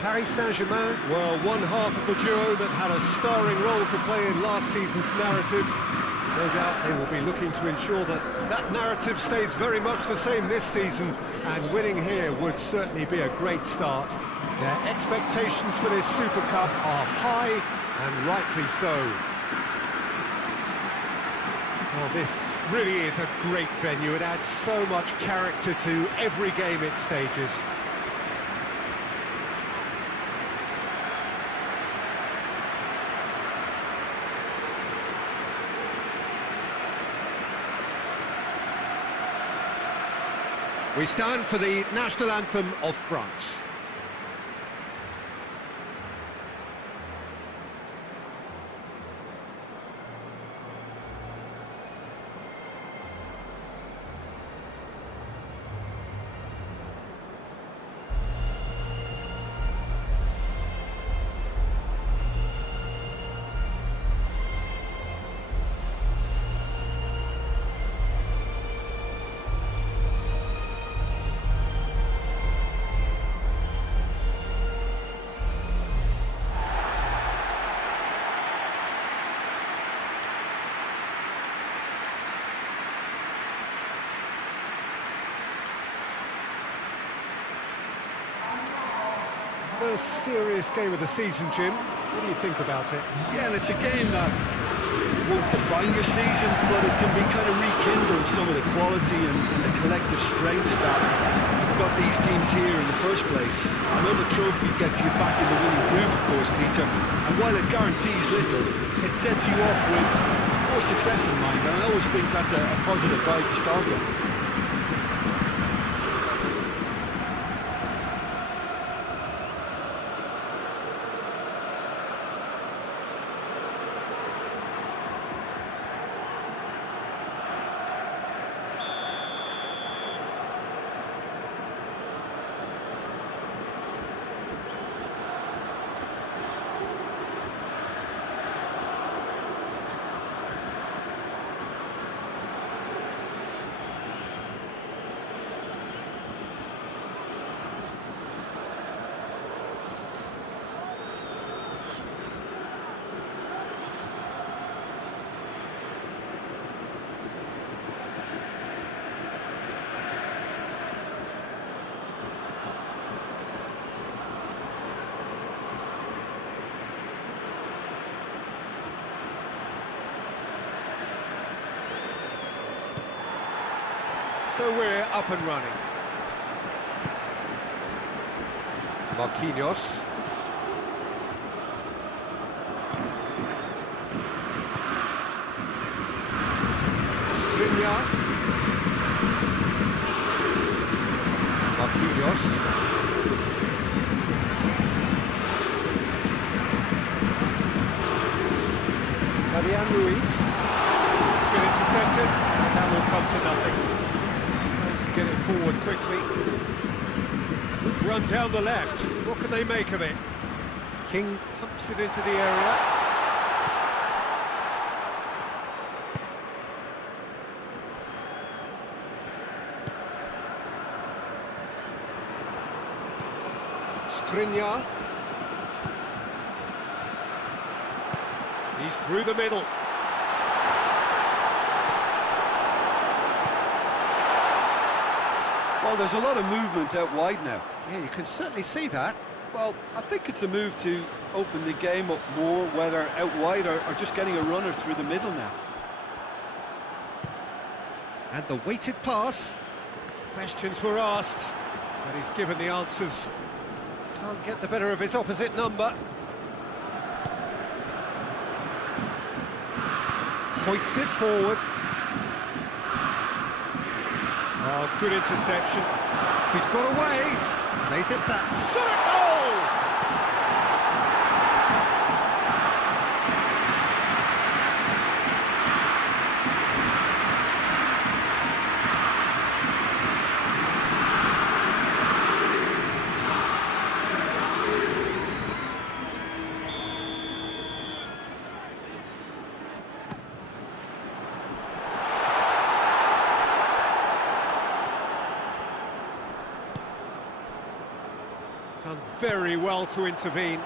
Paris Saint-Germain were one half of the duo that had a starring role to play in last season's narrative. No doubt they will be looking to ensure that that narrative stays very much the same this season, and winning here would certainly be a great start. Their expectations for this Super Cup are high, and rightly so. Well, this really is a great venue. It adds so much character to every game it stages. We stand for the national anthem of France. First serious game of the season, Jim. What do you think about it? Yeah, and it's a game that won't define your season, but it can be kind of rekindle some of the quality and the collective strengths that got these teams here in the first place. Another trophy gets you back in the winning groove, of course, Peter. And while it guarantees little, it sets you off with more success in mind. And I always think that's a positive vibe to start on. So we're up and running. Marquinhos. Skriniar. Marquinhos. Fabian Ruiz. It's been intercepted, and that will come to nothing. Get it forward quickly. Good run down the left. What can they make of it? King pumps it into the area. Skriniar. He's through the middle. Well, there's a lot of movement out wide now. Yeah, you can certainly see that. Well, I think it's a move to open the game up more, whether out wide or just getting a runner through the middle now. And the weighted pass. Questions were asked, but he's given the answers. Can't get the better of his opposite number. Hoists it forward. Oh, good interception. He's got away. Plays it back. Shot a goal! Done very well to intervene.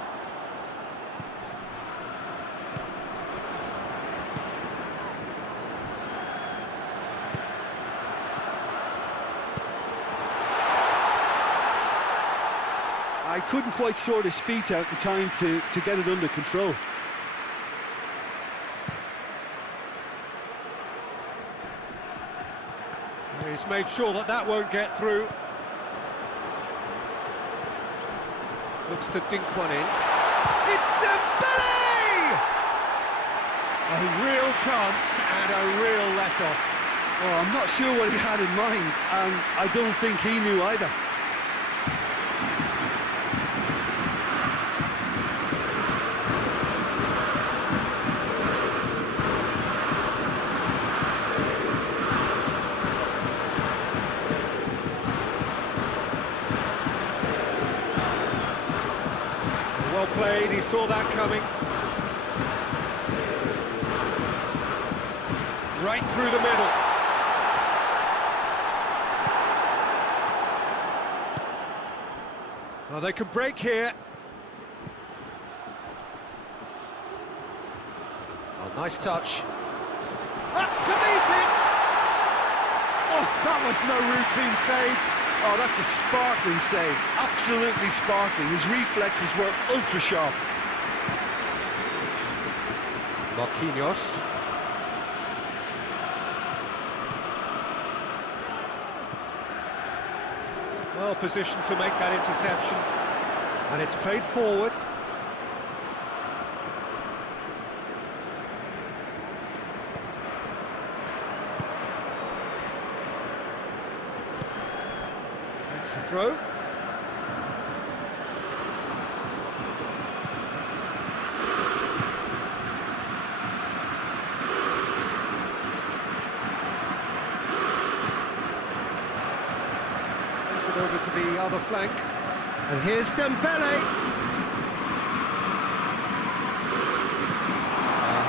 I couldn't quite sort his feet out in time to get it under control. He's made sure that that won't get through. Looks to dink one in. It's Dembele! A real chance and a real let-off. Oh, I'm not sure what he had in mind, and I don't think he knew either. Well played, he saw that coming. Right through the middle. Well, they could break here. Oh, nice touch. Up to meet it! Oh, that was no routine save. Oh, that's a sparkling save. Absolutely sparkling. His reflexes were ultra sharp. Marquinhos. Well positioned to make that interception. And it's played forward. That's the throw. It over to the other flank, and here's Dembele.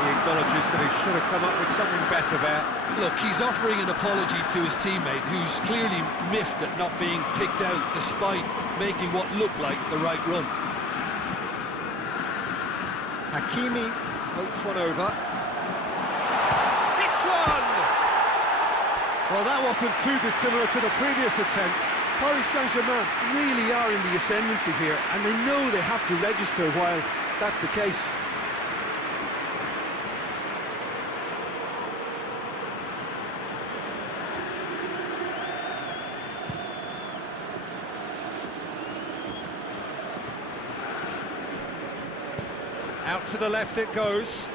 He acknowledges that he should have come up with something better there. Look, he's offering an apology to his teammate, who's clearly miffed at not being picked out despite making what looked like the right run. Hakimi floats one over. It's one! Well, that wasn't too dissimilar to the previous attempt. Paris Saint-Germain really are in the ascendancy here, and they know they have to register while that's the case. Out to the left it goes.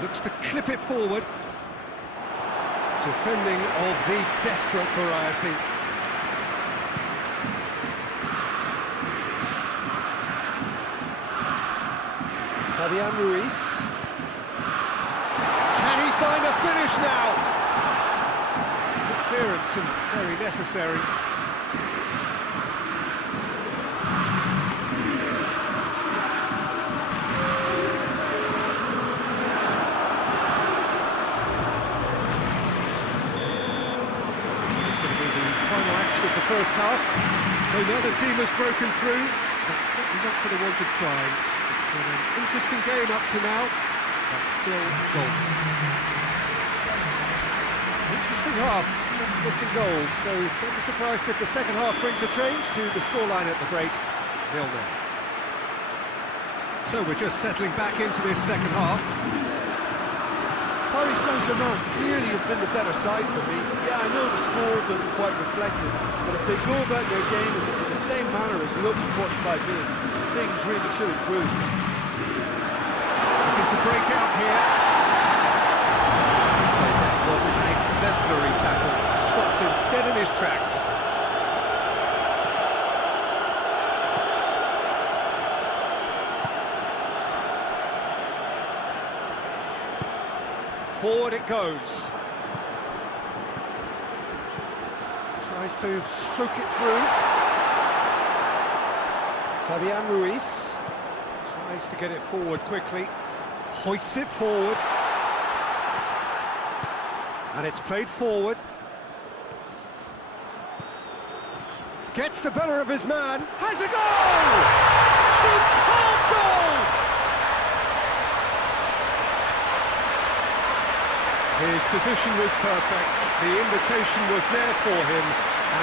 Looks to clip it forward. Defending of the desperate variety. Fabian Ruiz. Can he find a finish now? Good clearance and very necessary. Of the first half, so now the team has broken through, but certainly not going to want to try. It's been an interesting game up to now, but still goals. Interesting half, just missing goals, so don't be surprised if the second half brings a change to the scoreline at the break, 0-0. So we're just settling back into this second half. Paris Saint-Germain clearly have been the better side for me. Yeah, I know the score doesn't quite reflect it, but if they go about their game in the same manner as the opening 45 minutes, things really should improve. Looking to break out here. So that was an exemplary tackle. Stopped him dead in his tracks. Forward it goes. Tries to stroke it through. Fabian Ruiz tries to get it forward quickly, hoists it forward, and it's played forward. Gets the better of his man, has a goal! Superb goal! His position was perfect, the invitation was there for him,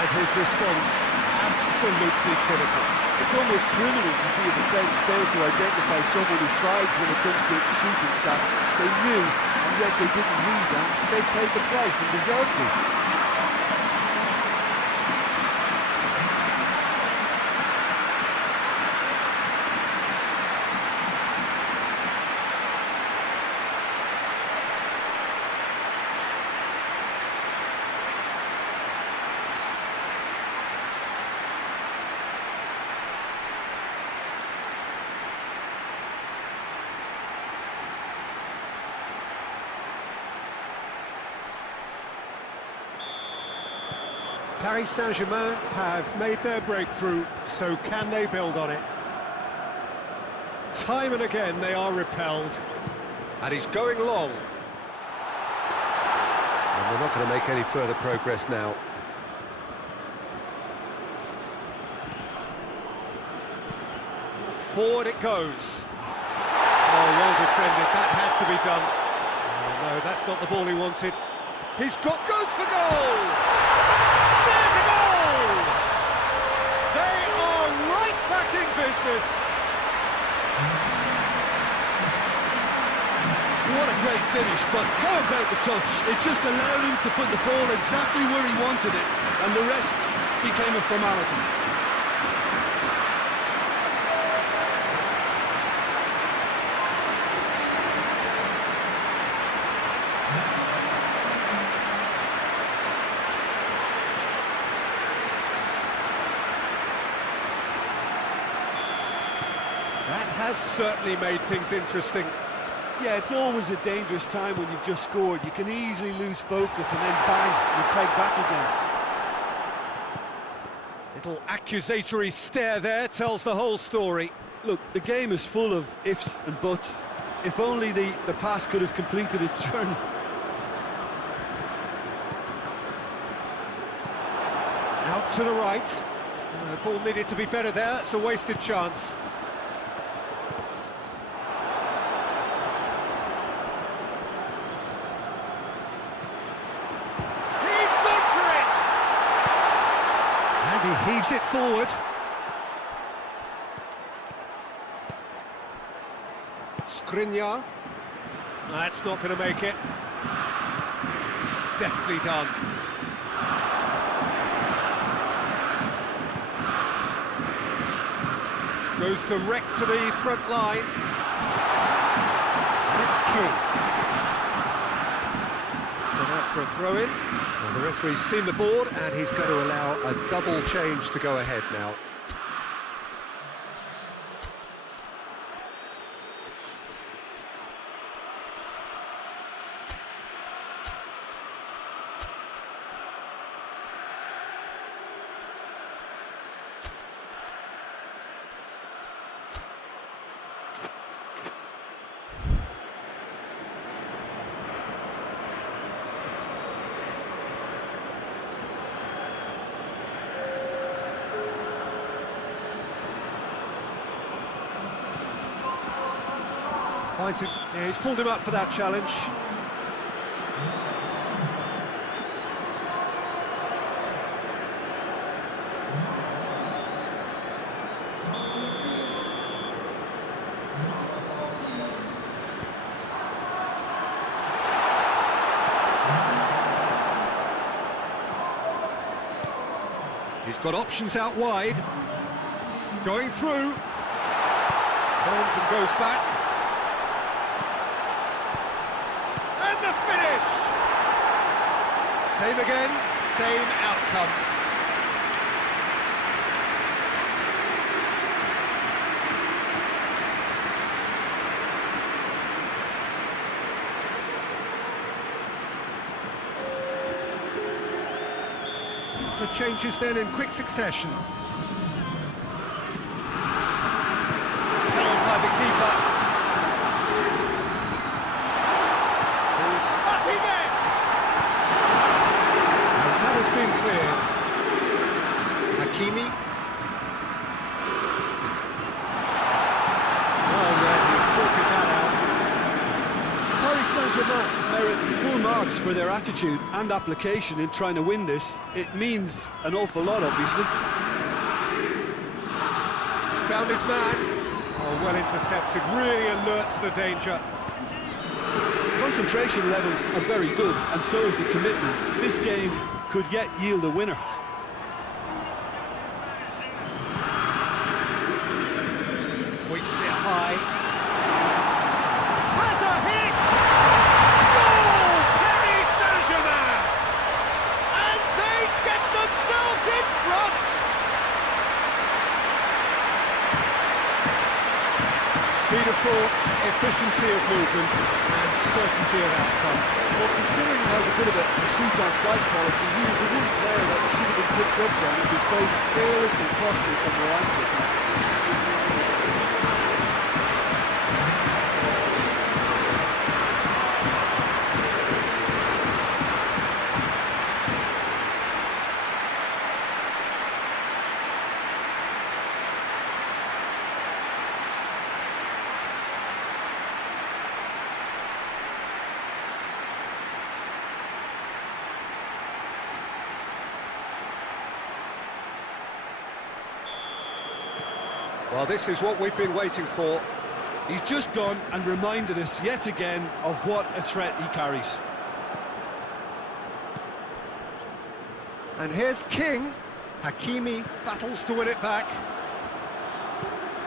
and his response absolutely clinical. It's almost criminal to see a defence fail to identify someone who thrives when it comes to shooting stats. They knew, and yet they didn't read that. They paid the price and deserved to. Paris Saint-Germain have made their breakthrough, so can they build on it? Time and again they are repelled. And he's going long. And they're not going to make any further progress now. Forward it goes. Oh, well defended, that had to be done. Oh, no, that's not the ball he wanted. Goes for goal! There's a goal! They are right back in business. What a great finish, but how about the touch? It just allowed him to put the ball exactly where he wanted it, and the rest became a formality. That has certainly made things interesting. Yeah, it's always a dangerous time when you've just scored. You can easily lose focus and then bang, you're pegged back again. Little accusatory stare there tells the whole story. Look, the game is full of ifs and buts. If only the pass could have completed its journey. Out to the right. The ball needed to be better there. It's a wasted chance. He heaves it forward. Skriniar. That's not going to make it. Deftly done. Goes direct to the front line. And it's King. It's gone out for a throw-in. Well, the referee's seen the board and he's going to allow a double change to go ahead now. Finds it. Yeah, he's pulled him up for that challenge. He's got options out wide. Going through. Turns and goes back. And the finish! Same again, same outcome. The changes then in quick succession. Hakimi. Oh, yeah, he sorted that out. Paris Saint-Germain merit full marks for their attitude and application in trying to win this. It means an awful lot, obviously. He's found his man. Oh, well intercepted, really alert to the danger. Concentration levels are very good, and so is the commitment. This game could yet yield a winner. Hoists it high. Has a hit! Goal! Paris Saint-Germain! And they get themselves in front! Speed of thought, efficiency of movement, and certainty of outcome. Well, considering he has a bit of a shoot-on-sight policy, he was the one player that should have been picked up then. It was both careless and costly from where I'm sitting. Well, this is what we've been waiting for. He's just gone and reminded us yet again of what a threat he carries. And here's King. Hakimi battles to win it back.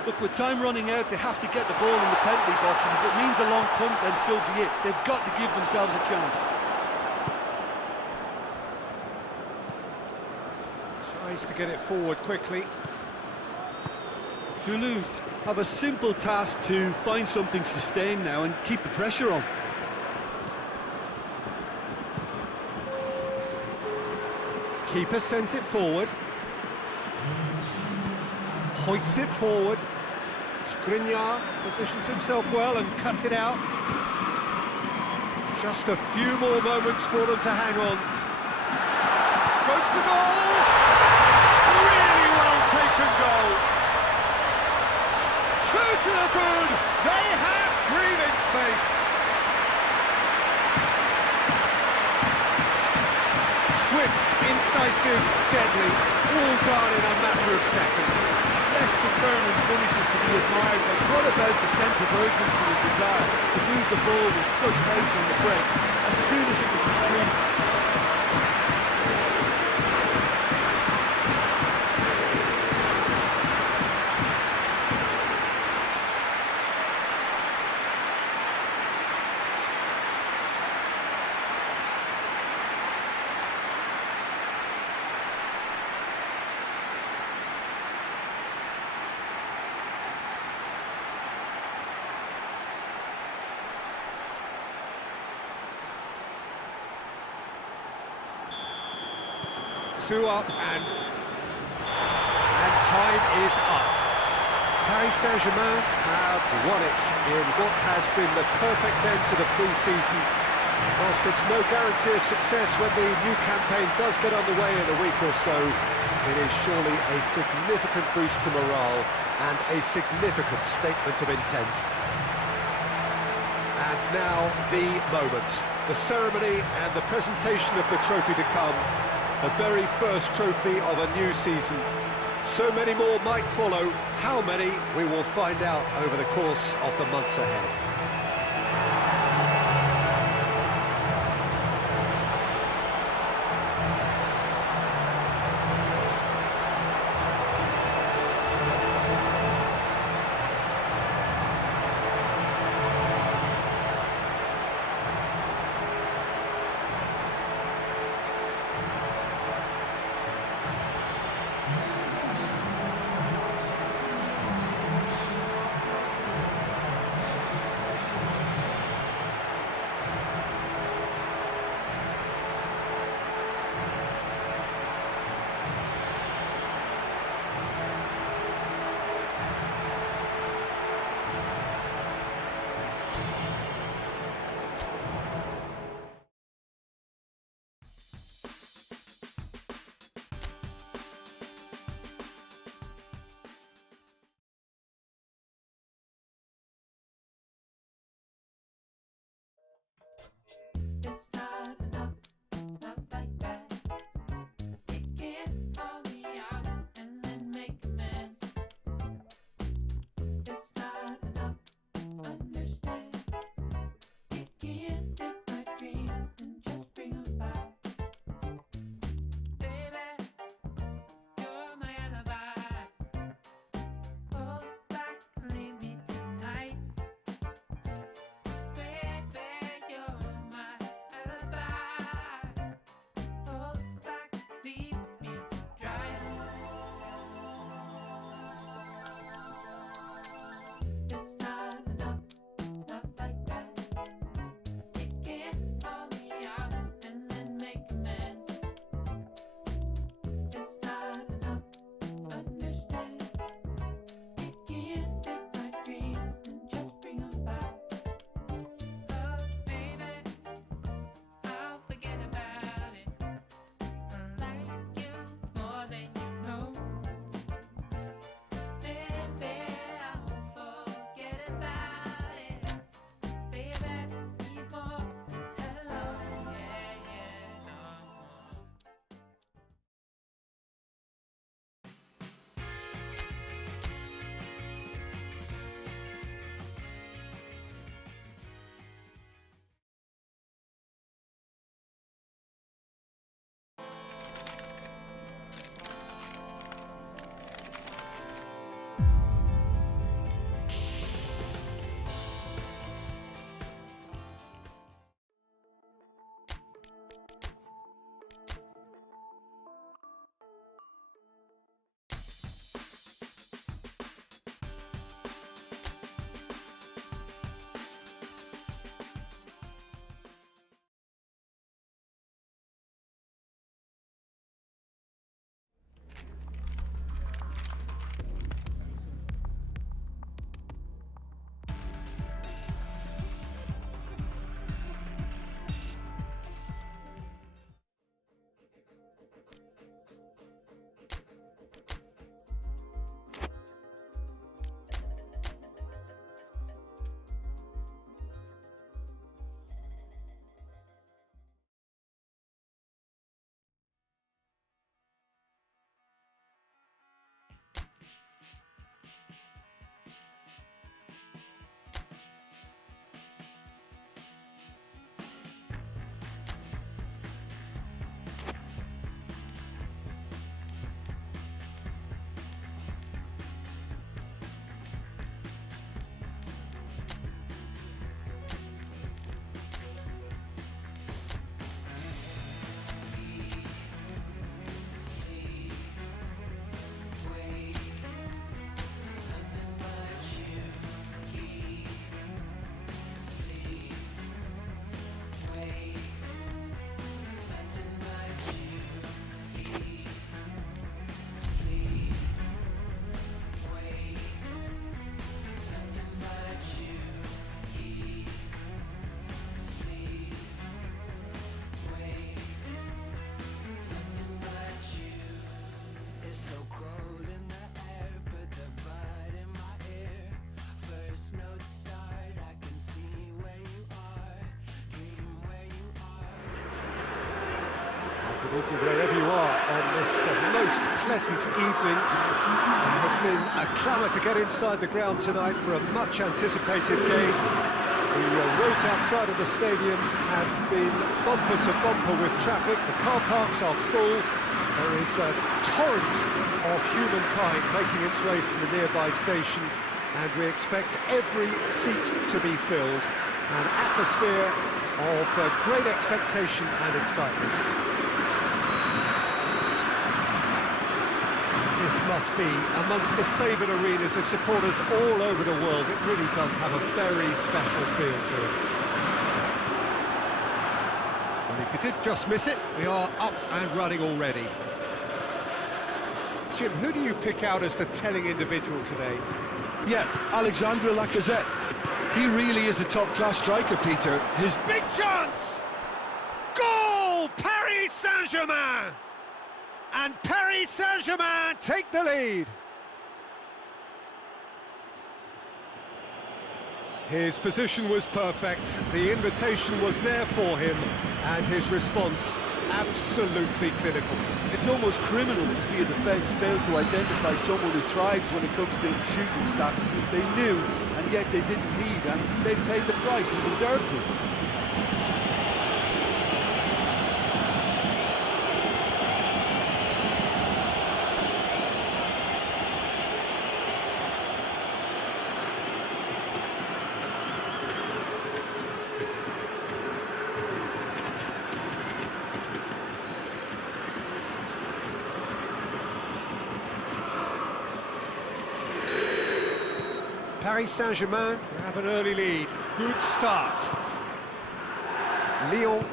Look, with time running out, they have to get the ball in the penalty box, and if it means a long punt, then so be it. They've got to give themselves a chance. Tries to get it forward quickly. Toulouse have a simple task to find something sustained now and keep the pressure on. Keeper sends it forward. Hoists it forward. Skriniar positions himself well and cuts it out. Just a few more moments for them to hang on. Goes for goal! Really well taken goal! Two to the good! They have breathing space! Swift, incisive, deadly, all done in a matter of seconds. Less determined finishes to be admired, but what about the sense of urgency and desire to move the ball with such pace on the break as soon as it was retrieved? Two up and time is up. Paris Saint-Germain have won it in what has been the perfect end to the pre-season. Whilst it's no guarantee of success when the new campaign does get underway in a week or so, it is surely a significant boost to morale and a significant statement of intent. And now the moment, the ceremony and the presentation of the trophy to come. The very first trophy of a new season. So many more might follow. How many, we will find out over the course of the months ahead. Good evening wherever you are on this most pleasant evening. There has been a clamour to get inside the ground tonight for a much-anticipated game. The roads outside of the stadium have been bumper to bumper with traffic. The car parks are full. There is a torrent of humankind making its way from the nearby station, and we expect every seat to be filled. An atmosphere of great expectation and excitement. This must be amongst the favoured arenas of supporters all over the world. It really does have a very special feel to it. And if you did just miss it, we are up and running already. Jim, who do you pick out as the telling individual today? Yeah, Alexandre Lacazette. He really is a top-class striker, Peter. His big chance! Goal! Paris Saint-Germain! And Paris Saint-Germain take the lead. His position was perfect, the invitation was there for him, and his response absolutely clinical. It's almost criminal to see a defence fail to identify someone who thrives when it comes to shooting stats. They knew, and yet they didn't heed, and they've paid the price and deserved to. Paris Saint-Germain have an early lead. Good start. Lyon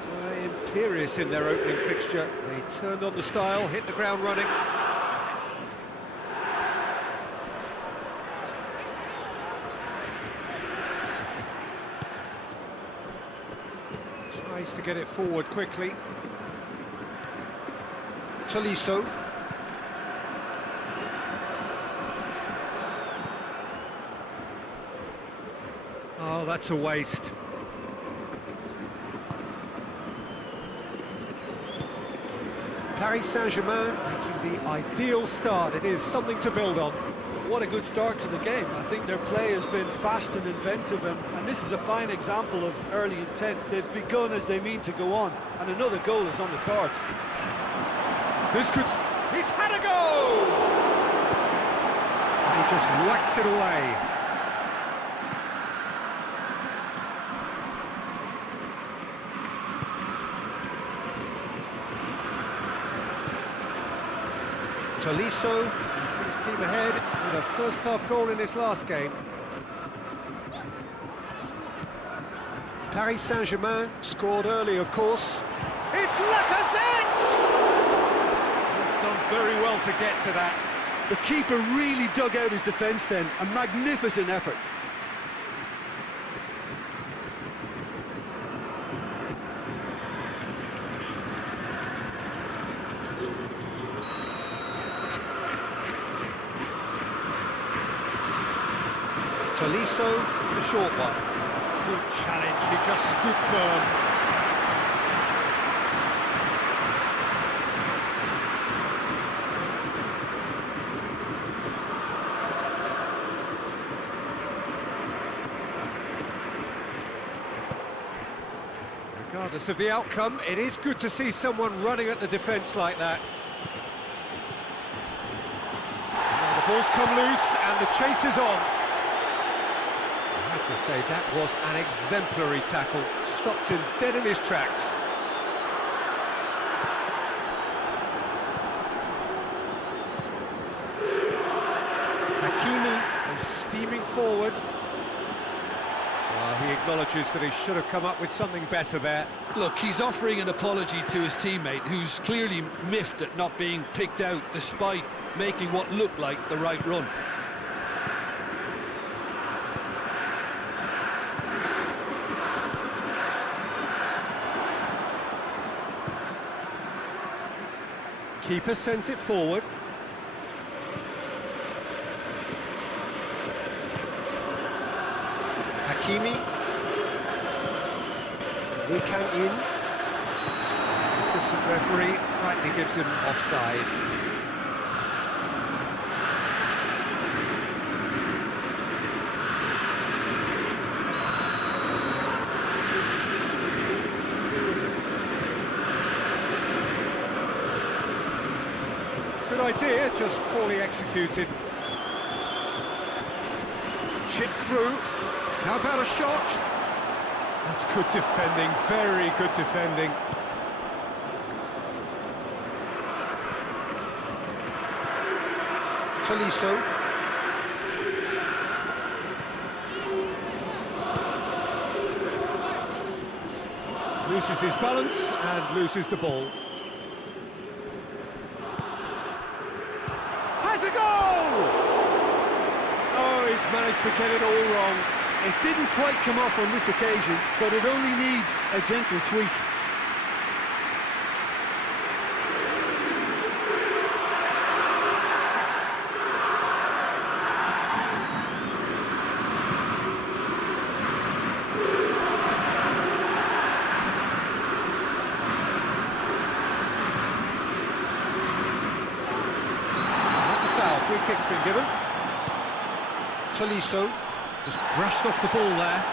imperious in their opening fixture. They turned on the style, hit the ground running. Tries to get it forward quickly. Tolisso. Oh, that's a waste. Paris Saint-Germain making the ideal start. It is something to build on. What a good start to the game. I think their play has been fast and inventive, and this is a fine example of early intent. They've begun as they mean to go on, and another goal is on the cards. This could... He's had a goal! And he just whacks it away. Tolisso put his team ahead with a first-half goal in his last game. Paris Saint-Germain scored early, of course. It's Lacazette! He's done very well to get to that. The keeper really dug out his defence then. A magnificent effort. Tolisso, the short one. Good challenge, he just stood firm. Regardless of the outcome, it is good to see someone running at the defence like that. Now the ball's come loose and the chase is on. I have to say, that was an exemplary tackle. Stopped him dead in his tracks. Hakimi is steaming forward. He acknowledges that he should have come up with something better there. Look, he's offering an apology to his teammate, who's clearly miffed at not being picked out despite making what looked like the right run. Keeper sends it forward. Hakimi. They can in. This is from Referee rightly gives him offside. Good idea, just poorly executed. Chip through. How about a shot? That's good defending, very good defending. Tolisso. Loses his balance and loses the ball. Has a goal! Oh, he's managed to get it all wrong. It didn't quite come off on this occasion, but it only needs a gentle tweak. Free kick's been given. Tolisso just brushed off the ball there.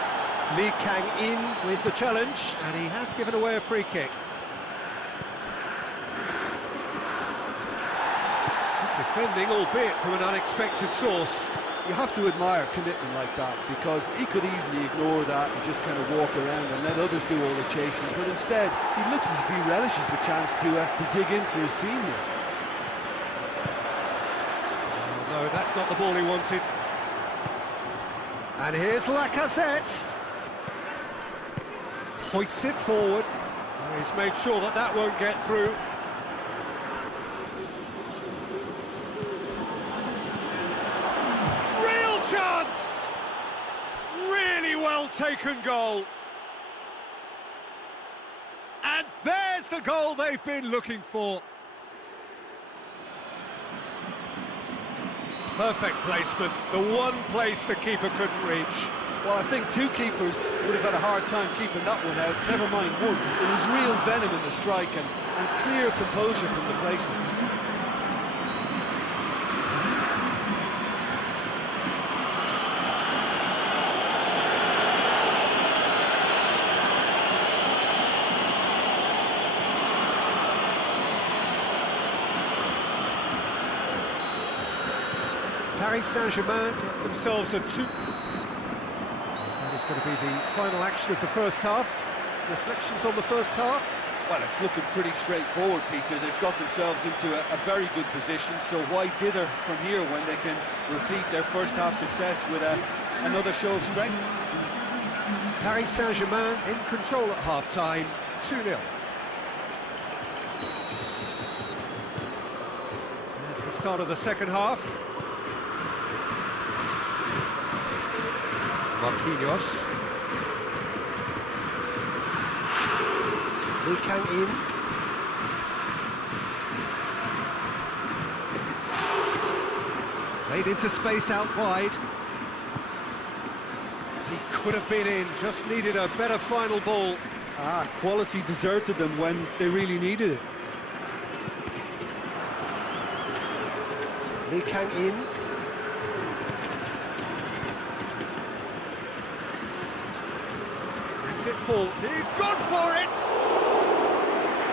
Lee Kang in with the challenge, and he has given away a free kick. Good defending, albeit from an unexpected source. You have to admire commitment like that, because he could easily ignore that and just kind of walk around and let others do all the chasing, but instead he looks as if he relishes the chance to dig in for his team here. No, that's not the ball he wanted. And here's Lacazette. Hoists it forward. Oh, he's made sure that that won't get through. Real chance! Really well taken goal. And there's the goal they've been looking for. Perfect placement, the one place the keeper couldn't reach. Well, I think two keepers would have had a hard time keeping that one out, never mind one. It was real venom in the strike and clear composure from the placement. Paris Saint-Germain get themselves a 2. That is going to be the final action of the first half. Reflections on the first half? Well, it's looking pretty straightforward, Peter. They've got themselves into a very good position, so why dither from here when they can repeat their first half success with another show of strength? Paris Saint-Germain in control at half-time, 2-0. There's the start of the second half. Marquinhos. Lee Kang in. Played into space out wide. He could have been in, just needed a better final ball. Quality deserted them when they really needed it. Lee Kang in. It full. He's gone for it!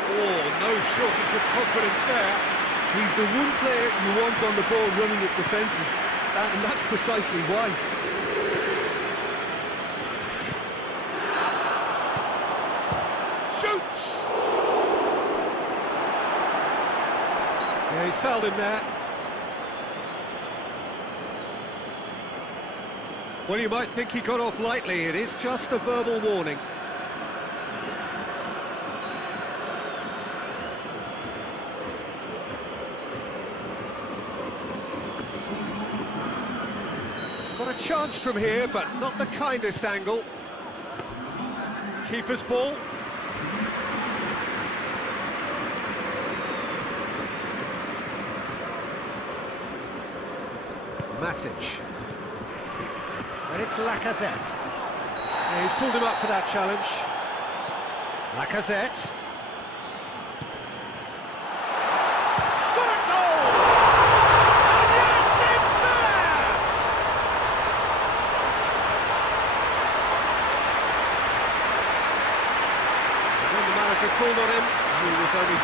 Oh, no shortage of confidence there. He's the one player you want on the ball running at defences, and that's precisely why. Shoots! Yeah, he's fouled him there. Well, you might think he got off lightly. It is just a verbal warning. He's got a chance from here, but not the kindest angle. Keeper's ball. Matic. And it's Lacazette. Yeah, he's pulled him up for that challenge. Lacazette.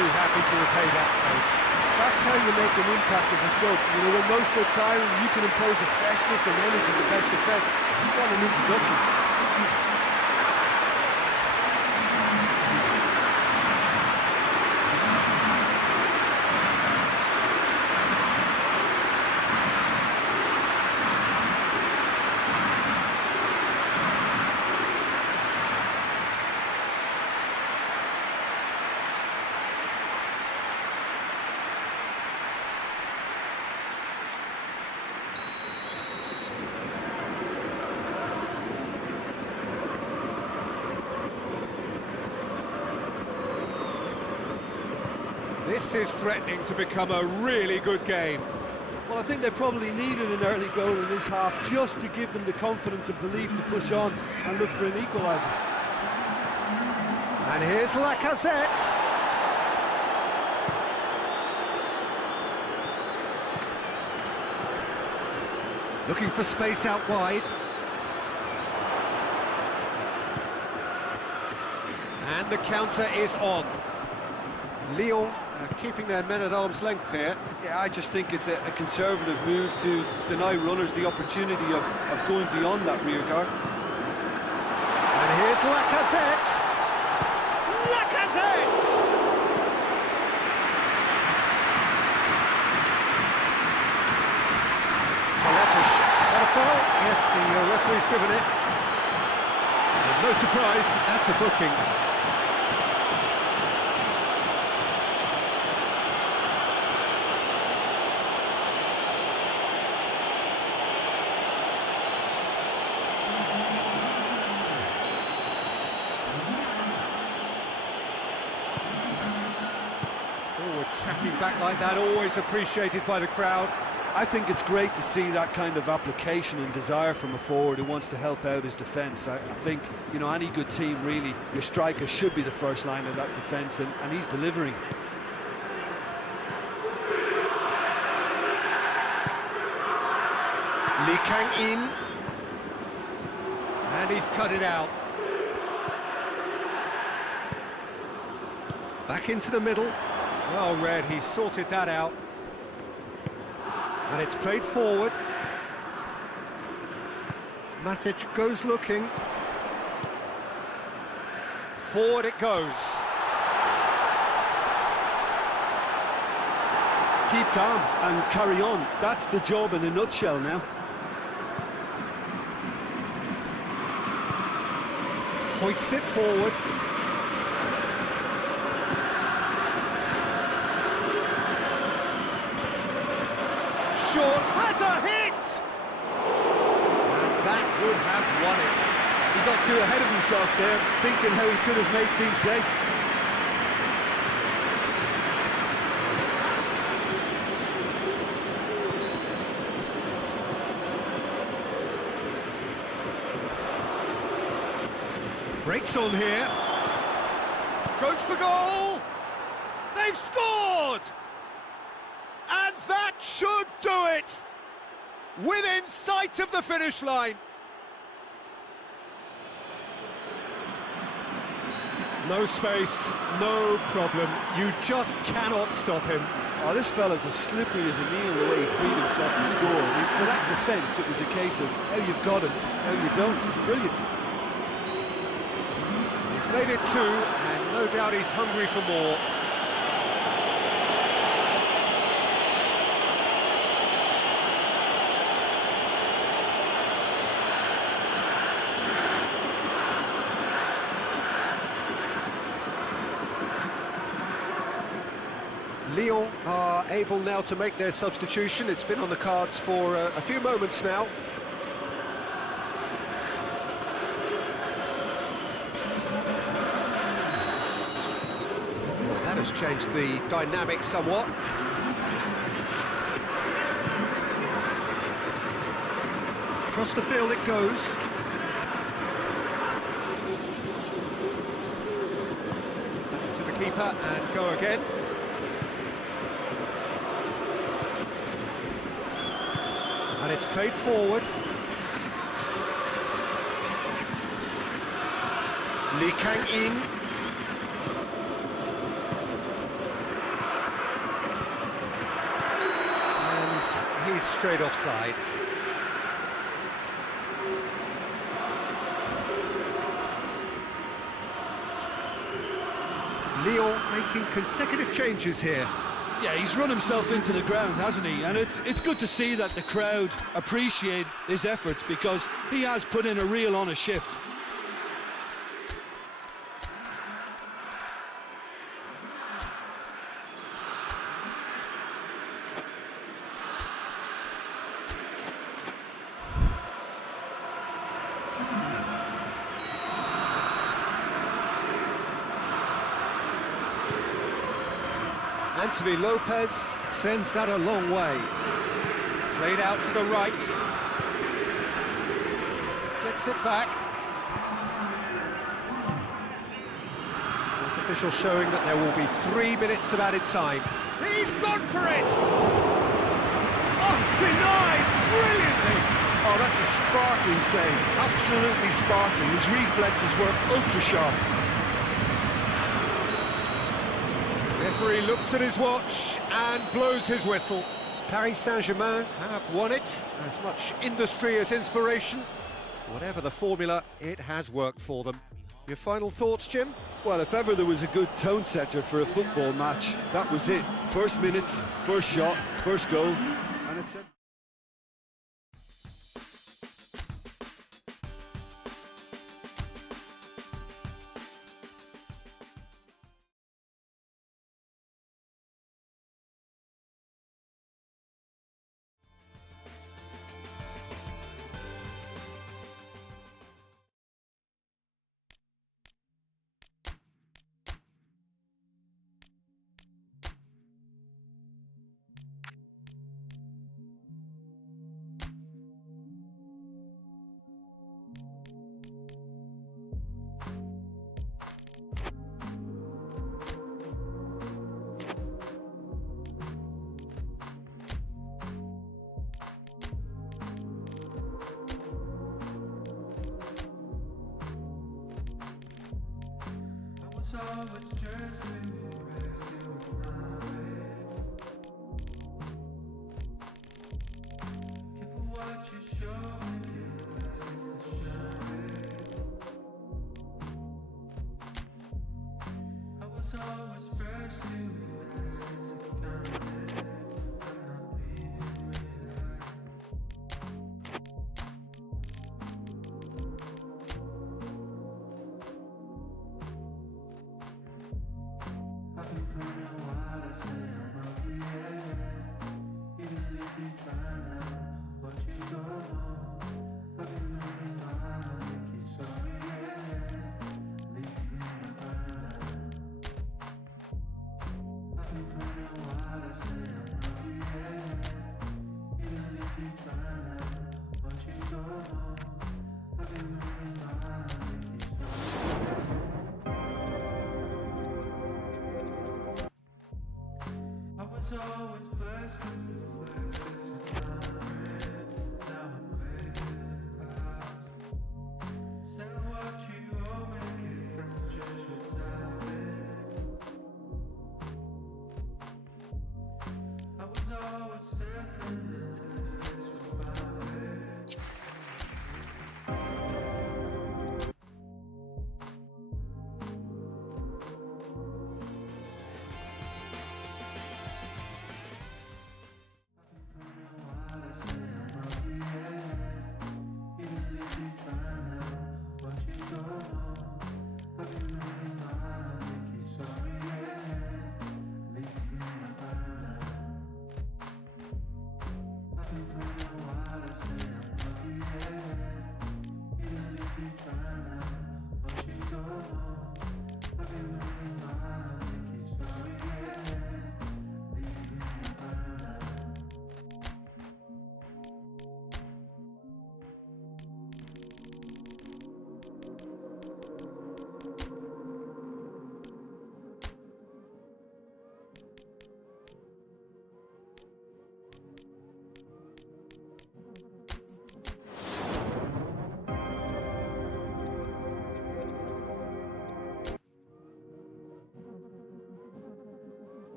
too happy to repay that favour. That's how you make an impact as a sub. You know, when most are tiring, you can impose a freshness and energy to best effect. What an introduction. This is threatening to become a really good game. Well, I think they probably needed an early goal in this half just to give them the confidence and belief to push on and look for an equaliser. And here's Lacazette. Looking for space out wide. And the counter is on. Lyon keeping their men at arm's length here. Yeah, I just think it's a conservative move to deny runners the opportunity of going beyond that rear guard. And here's Lacazette. Lacazette! So that's a foul? Yes, the referee's given it. And no surprise, that's a booking. Tracking back like that, always appreciated by the crowd. I think it's great to see that kind of application and desire from a forward who wants to help out his defence. I think, you know, any good team, really, your striker should be the first line of that defence, and he's delivering. Lee Kang-in. And he's cut it out. Back into the middle. Well read, he sorted that out. And it's played forward. Matic goes looking. Forward it goes. Keep calm and carry on. That's the job in a nutshell now. Hoists it forward. Short has a hit! And that would have won it. He got too ahead of himself there, thinking how he could have made things safe. Breaks on here. Goes for goal! They've scored! And that should do it! Within sight of the finish line. No space, no problem. You just cannot stop him. Oh, this fella's as slippery as a needle the way he freed himself to score. I mean, for that defence, it was a case of how you've got him, how you don't. Brilliant. He's made it 2, and no doubt he's hungry for more. Lyon are able now to make their substitution. It's been on the cards for a few moments now. Well, that has changed the dynamic somewhat. Across the field it goes. Back to the keeper and go again. And it's played forward. Lee Kang-in. straight offside. Lyon making consecutive changes here. Yeah, he's run himself into the ground, hasn't he? And it's good to see that the crowd appreciate his efforts, because he has put in a real honest shift. Anthony Lopez sends that a long way. Played out to the right. Gets it back. Fourth official showing that there will be 3 minutes of added time. He's gone for it! Oh, denied brilliantly! Oh, that's a sparkling save. Absolutely sparkling. His reflexes were ultra-sharp. Referee looks at his watch and blows his whistle. Paris Saint-Germain have won it. As much industry as inspiration. Whatever the formula, it has worked for them. Your final thoughts, Jim? Well, if ever there was a good tone setter for a football match, that was it. First minutes, first shot, first goal, and it's it.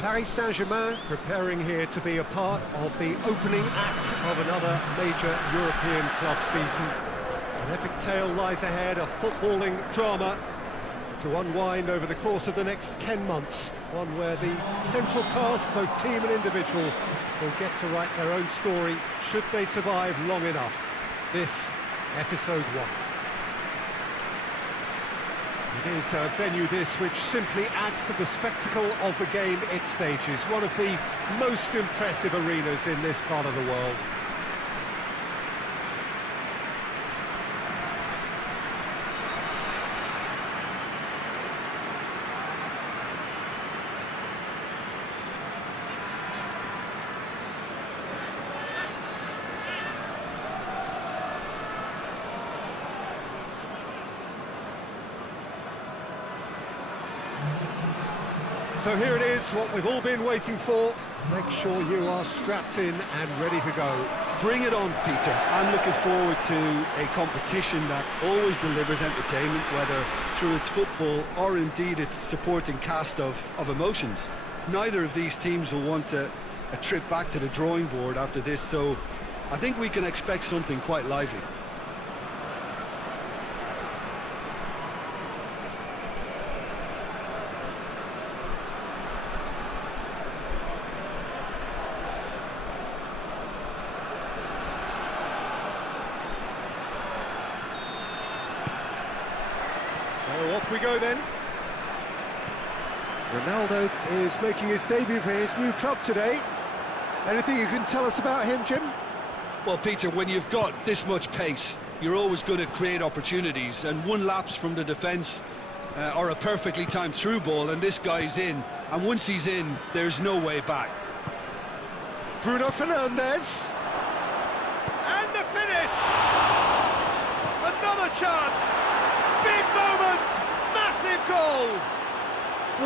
Paris Saint-Germain preparing here to be a part of the opening act of another major European club season. An epic tale lies ahead, a footballing drama to unwind over the course of the next 10 months. One where the central cast, both team and individual, will get to write their own story, should they survive long enough. This, episode 1. It is a venue this which simply adds to the spectacle of the game it stages. One of the most impressive arenas in this part of the world. So here it is, what we've all been waiting for. Make sure you are strapped in and ready to go. Bring it on, Peter. I'm looking forward to a competition that always delivers entertainment, whether through its football or indeed its supporting cast of emotions. Neither of these teams will want a trip back to the drawing board after this, so I think we can expect something quite lively. So off we go then. Ronaldo is making his debut for his new club today. Anything you can tell us about him, Jim? Well, Peter, when you've got this much pace, you're always going to create opportunities, and one lapse from the defence or a perfectly timed through ball and this guy's in, and once he's in, there's no way back. Bruno Fernandes. And the finish! Another chance! Big moment! Massive goal!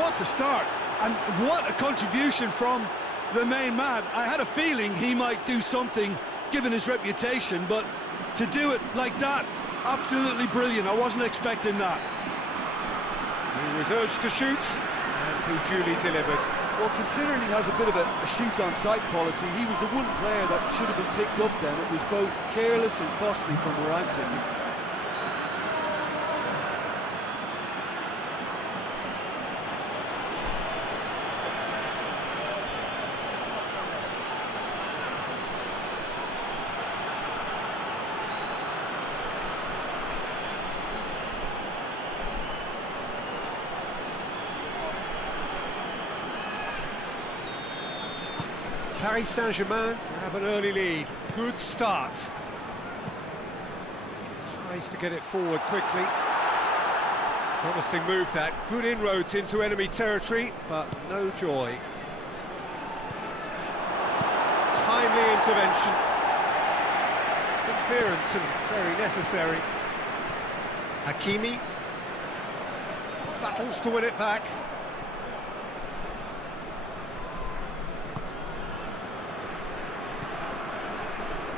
What a start, and what a contribution from the main man. I had a feeling he might do something given his reputation, but to do it like that, absolutely brilliant. I wasn't expecting that. He was urged to shoot, and he duly delivered. Well, considering he has a bit of a shoot-on-sight policy, he was the one player that should have been picked up then. It was both careless and costly from where I'm sitting. Paris Saint-Germain have an early lead. Good start. Tries to get it forward quickly. Promising move that. Good inroads into enemy territory, but no joy. Timely intervention. Good clearance and very necessary. Hakimi battles to win it back.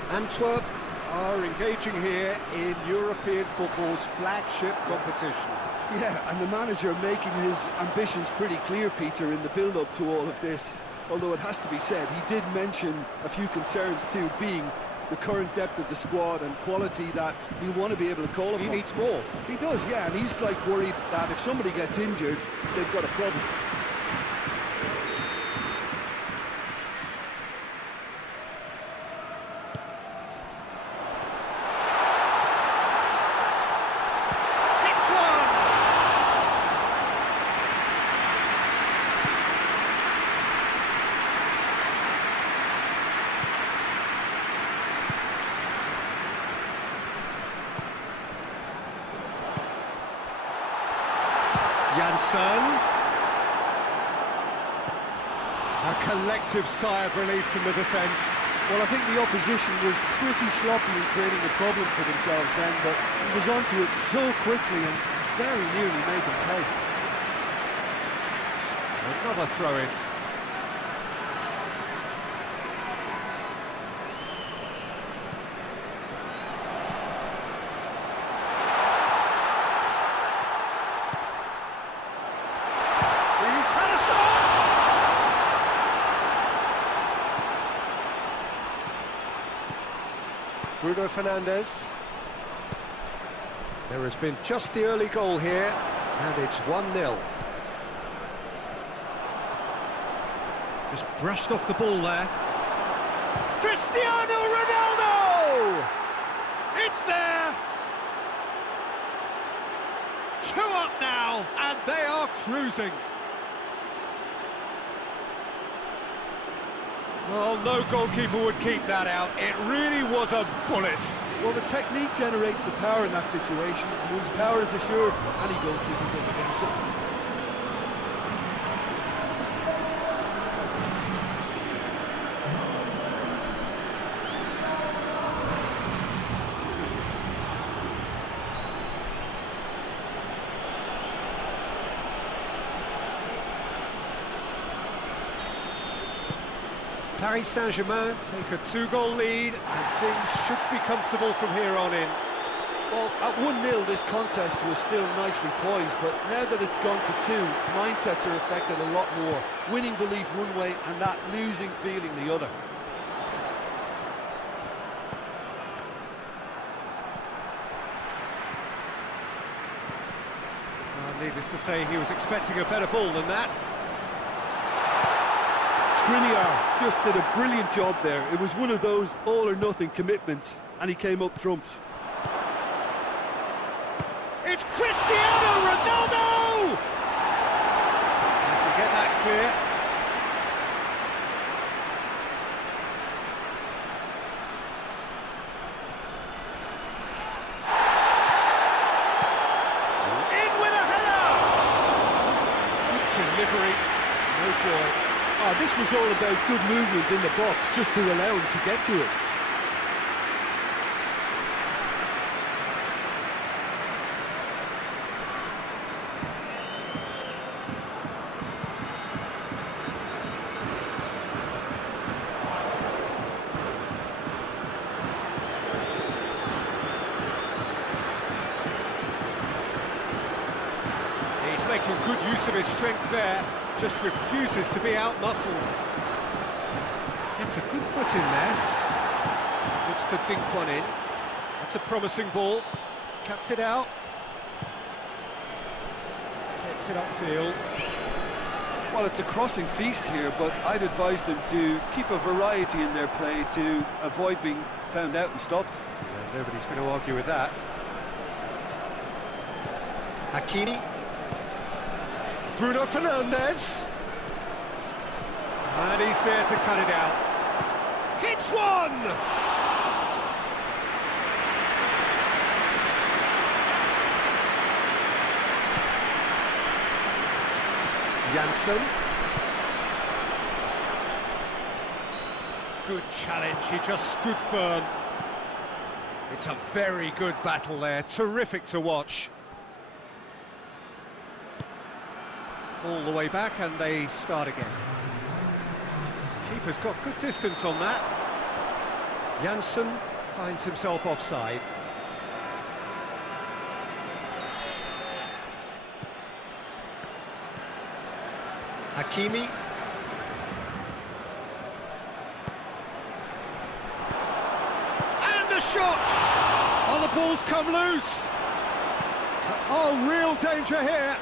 Antwerp are engaging here in European football's flagship competition. Yeah, and the manager making his ambitions pretty clear, Peter, in the build-up to all of this. Although it has to be said, he did mention a few concerns too, being the current depth of the squad and quality that he'll want to be able to call upon. He needs more. He does, yeah, and he's like worried that if somebody gets injured, they've got a problem. Janssen. A collective sigh of relief from the defence. Well, I think the opposition was pretty sloppy in creating a problem for themselves then, but he was onto it so quickly and very nearly made them pay. Another throw-in. Bruno Fernandes. There has been just the early goal here, and it's 1-0. Just brushed off the ball there. Cristiano Ronaldo! It's there! 2 up now, and they are cruising. Well, no goalkeeper would keep that out. It really was a bullet. Well, the technique generates the power in that situation, and once power is assured, any goalkeeper's up against it. Paris Saint-Germain take a 2-goal lead, and things should be comfortable from here on in. Well, at 1-0 this contest was still nicely poised, but now that it's gone to 2, mindsets are affected a lot more. Winning belief one way and that losing feeling the other. Needless to say, he was expecting a better ball than that. Skriniar just did a brilliant job there. It was one of those all-or-nothing commitments, and he came up trumps. It's Cristiano Ronaldo! Can get that clear. In with a header! Good delivery, no joy. Oh, this was all about good movement in the box, just to allow him to get to it. He's making good use of his strength there, just refuses to be out-muscled. Gets a good foot in there. Looks to dink one in. That's a promising ball. Cuts it out. Gets it upfield. Well, it's a crossing feast here, but I'd advise them to keep a variety in their play to avoid being found out and stopped. Yeah, nobody's going to argue with that. Hakimi. Bruno Fernandes. And he's there to cut it out. Hits one! Janssen. Good challenge, he just stood firm. It's a very good battle there, terrific to watch. All the way back, and they start again. Keeper's got good distance on that. Janssen finds himself offside. Hakimi. And the shot! Oh, the ball's come loose. Oh, real danger here.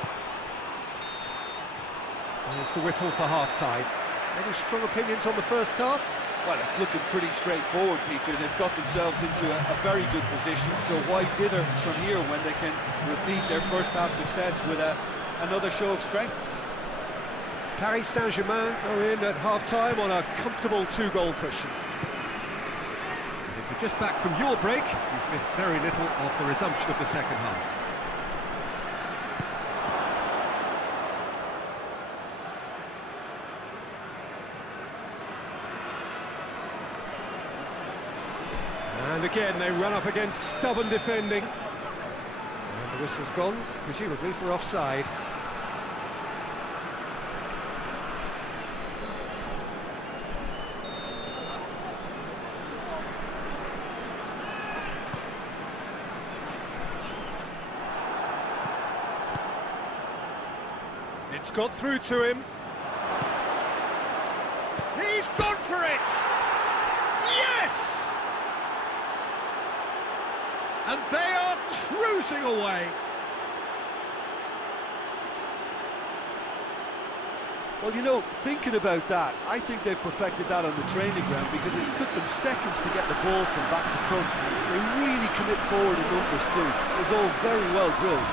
There's the whistle for half-time. Any strong opinions on the first half? Well, it's looking pretty straightforward, Peter. They've got themselves into a very good position, so why dither from here when they can repeat their first half success with another show of strength? Paris Saint-Germain go in at half-time on a comfortable 2-goal cushion. If you're just back from your break, you've missed very little of the resumption of the second half. And again, they run up against stubborn defending. And the whistle's gone, presumably for offside. It's got through to him. He's gone for it! Yes! And they are cruising away. Well, you know, thinking about that, I think they've perfected that on the training ground because it took them seconds to get the ball from back to front. They really commit forward in numbers too. It was all very well drilled.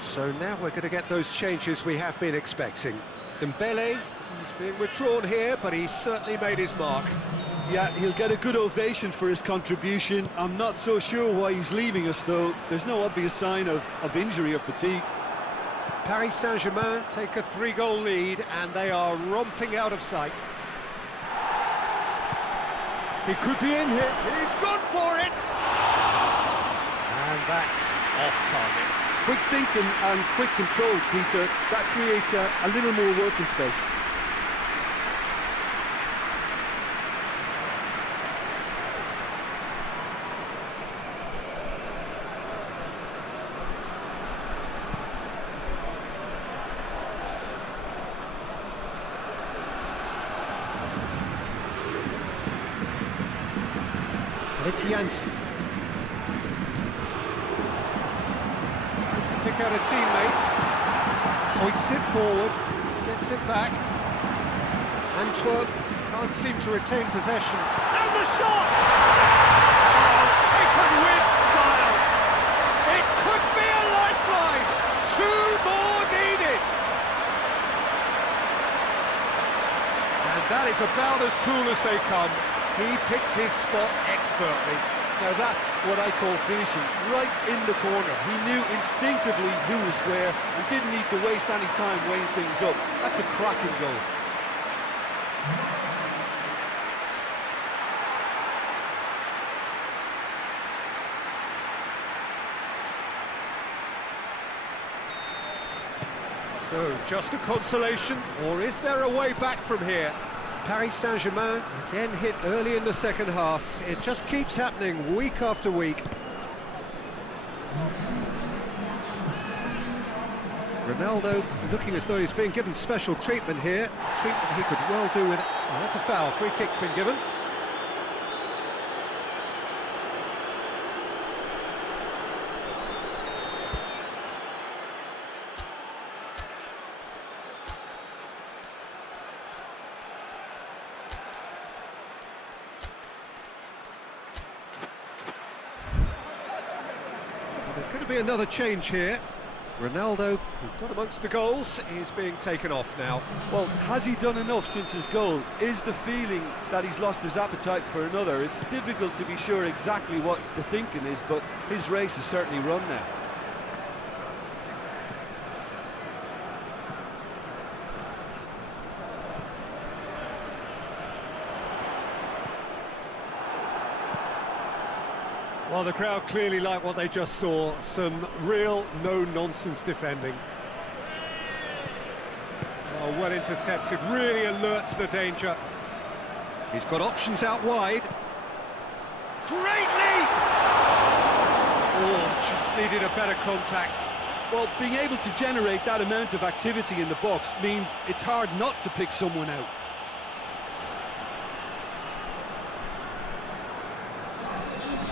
So now we're going to get those changes we have been expecting. Dembele, he's being withdrawn here, but he's certainly made his mark. Yeah, he'll get a good ovation for his contribution. I'm not so sure why he's leaving us, though. There's no obvious sign of injury or fatigue. Paris Saint-Germain take a 3-goal lead, and they are romping out of sight. He could be in here. He's gone for it! And that's off target. Quick thinking and quick control, Peter. That creates a little more working space. And it's Janssen. To pick out a teammate, hoists it forward, gets it back. Antwerp can't seem to retain possession. And the shots! Oh, taken with style! It could be a lifeline! 2 more needed! And that is about as cool as they come. He picked his spot expertly. Now that's what I call finishing, right in the corner. He knew instinctively who was where and didn't need to waste any time weighing things up. That's a cracking goal. So, just a consolation, or is there a way back from here? Paris Saint-Germain again hit early in the second half. It just keeps happening week after week. Ronaldo looking as though he's being given special treatment here. Treatment he could well do with... Oh, that's a foul. Free kick's been given. There's going to be another change here. Ronaldo, who got amongst the goals, is being taken off now. Well, has he done enough since his goal? Is the feeling that he's lost his appetite for another? It's difficult to be sure exactly what the thinking is, but his race is certainly run now. Well, the crowd clearly like what they just saw. Some real no-nonsense defending. Oh, well intercepted, really alert to the danger. He's got options out wide. Great leap! Oh, just needed a better contact. Well, being able to generate that amount of activity in the box means it's hard not to pick someone out.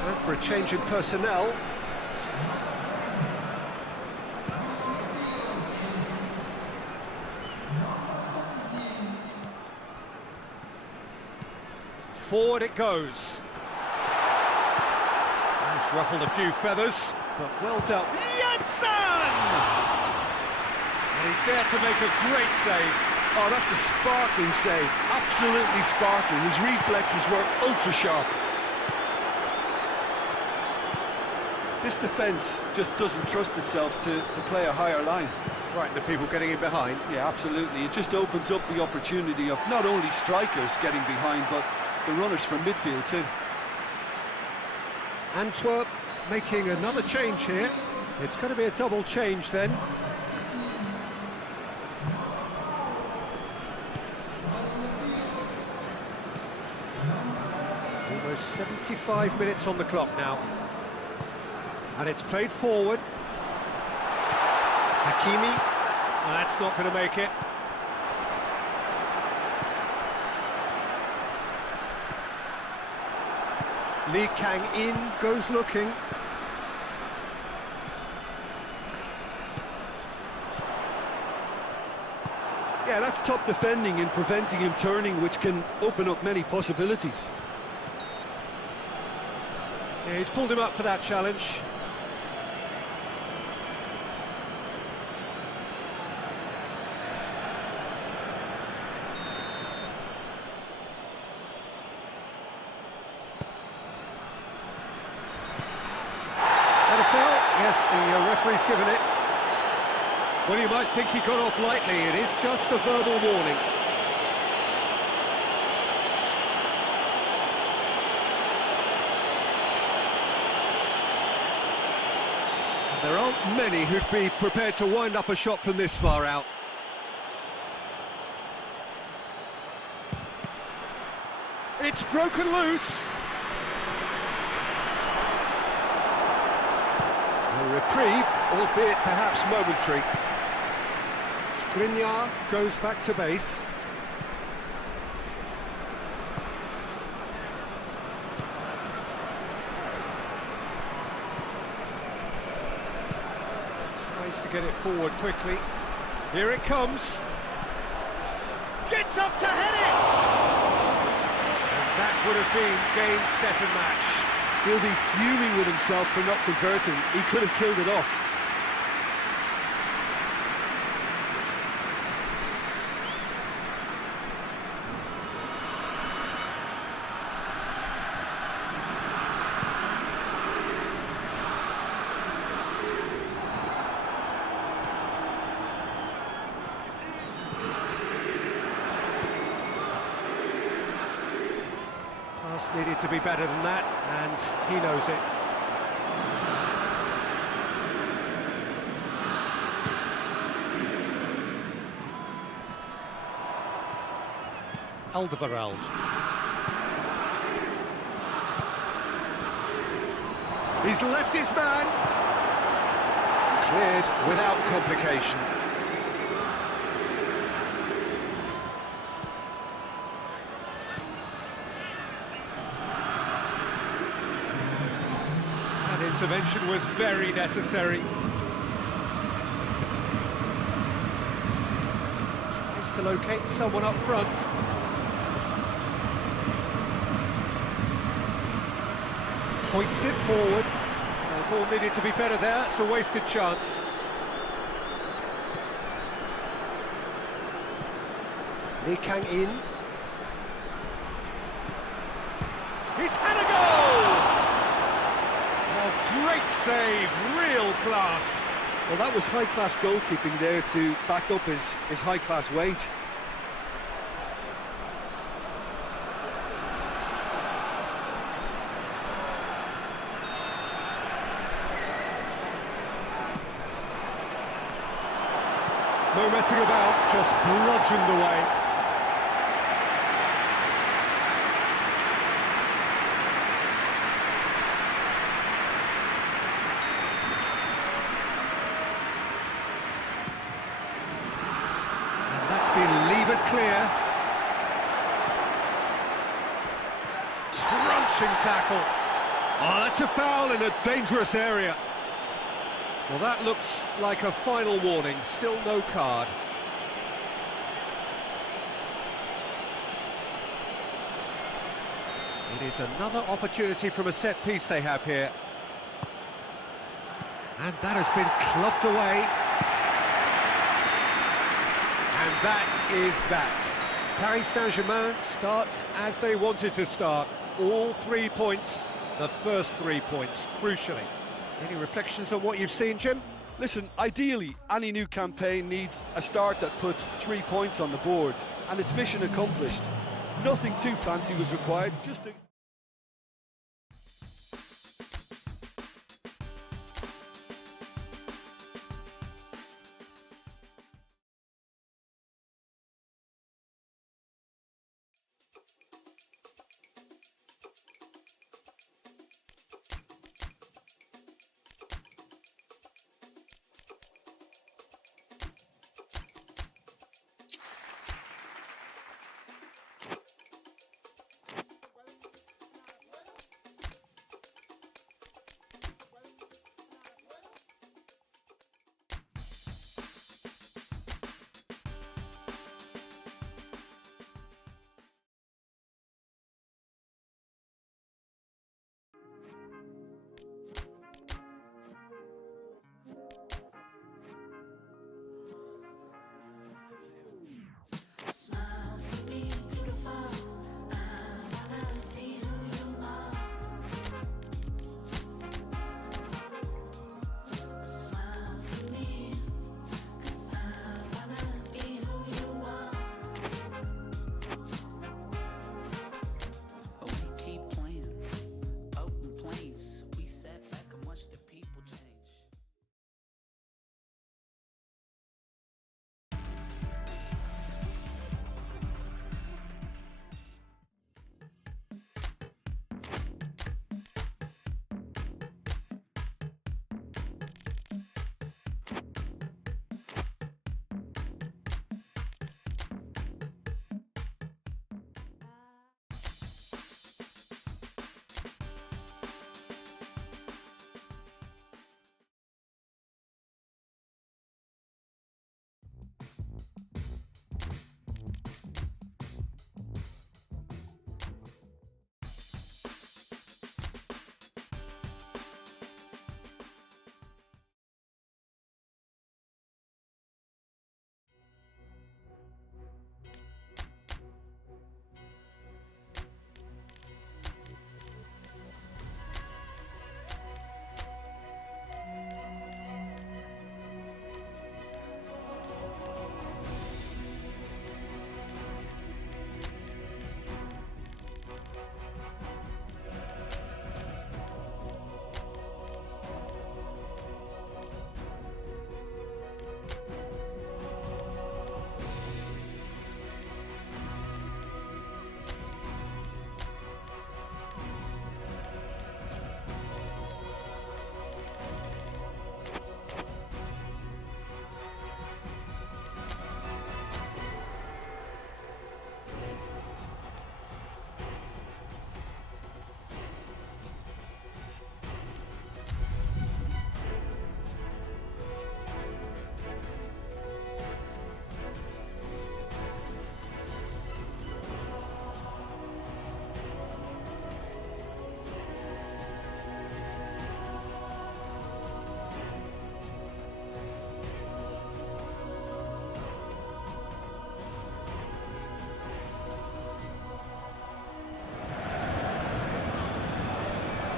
Time for a change in personnel. Forward it goes. He's ruffled a few feathers, but well dealt. Janssen! And he's there to make a great save. Oh, that's a sparkling save. Absolutely sparkling. His reflexes were ultra-sharp. This defence just doesn't trust itself to play a higher line. Frighten the people getting in behind. Yeah, absolutely. It just opens up the opportunity of not only strikers getting behind, but the runners from midfield too. Antwerp making another change here. It's going to be a double change then. Almost 75 minutes on the clock now. And it's played forward. Hakimi. That's not going to make it. Lee Kang-in goes looking. Yeah, that's top defending and preventing him turning, which can open up many possibilities. Yeah, he's pulled him up for that challenge. And a foul? Yes, the referee's given it. Well, you might think he got off lightly. It is just a verbal warning. There aren't many who'd be prepared to wind up a shot from this far out. It's broken loose. A reprieve, albeit perhaps momentary. Skriniar goes back to base. Tries to get it forward quickly. Here it comes. Gets up to head it! And that would have been game, set and match. He'll be fuming with himself for not converting. He could have killed it off. Pass needed to be better than that, and he knows it. Alderweireld. He's left his man. Cleared without complication. That intervention was very necessary. Tries to locate someone up front. Hoists it forward. The ball needed to be better there. It's a wasted chance. Lee Kang-in. He's had a goal! Oh, great save, real class. Well, that was high-class goalkeeping there to back up his high-class wage. No messing about, just bludgeoned away. And that's been levered clear. Crunching tackle. Oh, that's a foul in a dangerous area. Well, that looks like a final warning, still no card. It is another opportunity from a set piece they have here. And that has been clubbed away. And that is that. Paris Saint-Germain starts as they wanted to start. All 3 points, the first 3 points, crucially. Any reflections on what you've seen, Jim? Listen, ideally, any new campaign needs a start that puts 3 points on the board, and it's mission accomplished. Nothing too fancy was required, just a...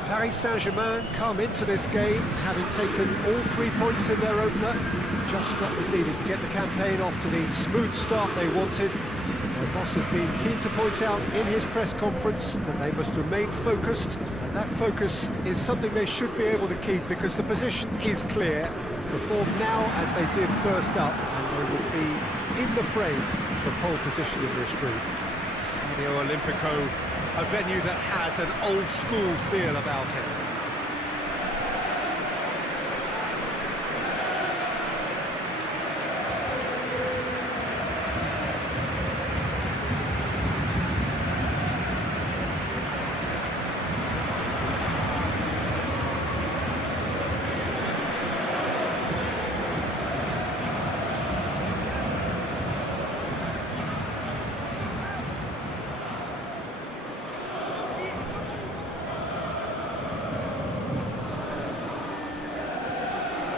Paris Saint-Germain come into this game having taken all 3 points in their opener, just what was needed to get the campaign off to the smooth start they wanted. Their boss has been keen to point out in his press conference that they must remain focused, and that focus is something they should be able to keep because the position is clear. Perform now as they did first up, and they will be in the frame for pole position in this group. Stadio Olimpico, a venue that has an old-school feel about it.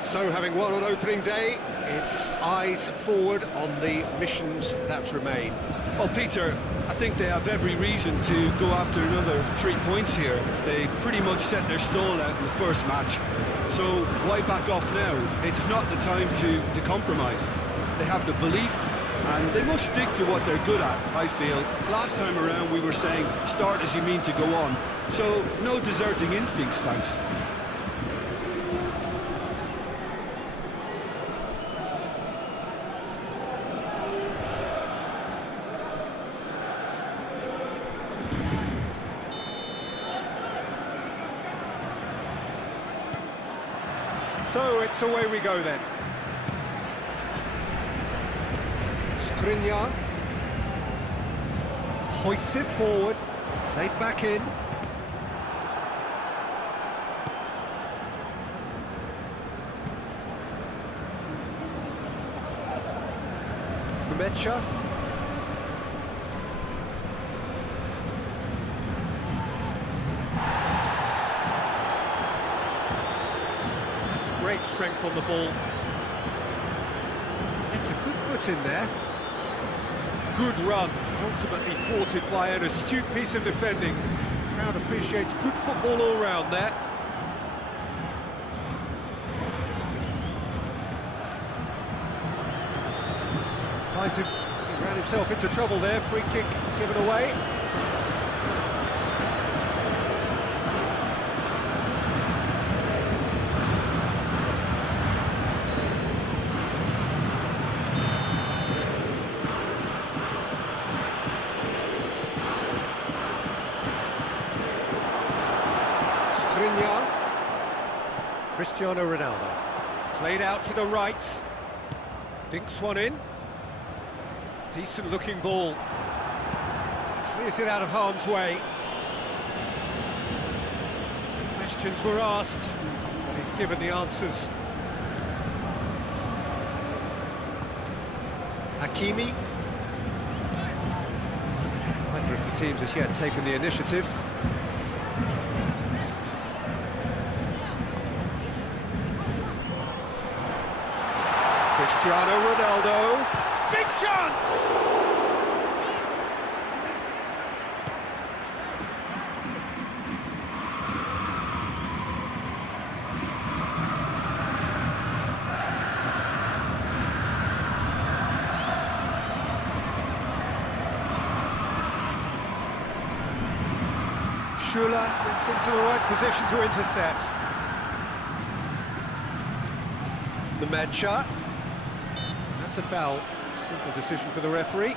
So, having won on opening day, it's eyes forward on the missions that remain. Well, Peter, I think they have every reason to go after another 3 points here. They pretty much set their stall out in the first match, so why back off now? It's not the time to compromise. They have the belief and they must stick to what they're good at, I feel. Last time around we were saying, start as you mean to go on, so no deserting instincts, thanks. So it's away we go then. Skriniar hoists it forward, played back in. Mecha. That's great strength on the ball. It's a good foot in there. Good run, ultimately thwarted by an astute piece of defending. Crowd appreciates good football all round there. Finds him, he ran himself into trouble there, free kick given away. Cristiano Ronaldo, played out to the right, dinks one in, decent looking ball, clears it out of harm's way. Questions were asked, but he's given the answers. Hakimi. Neither of the teams has yet taken the initiative. Cristiano Ronaldo, big chance! Schuller gets into the right position to intercept. The Mecha. That's a foul. Simple decision for the referee.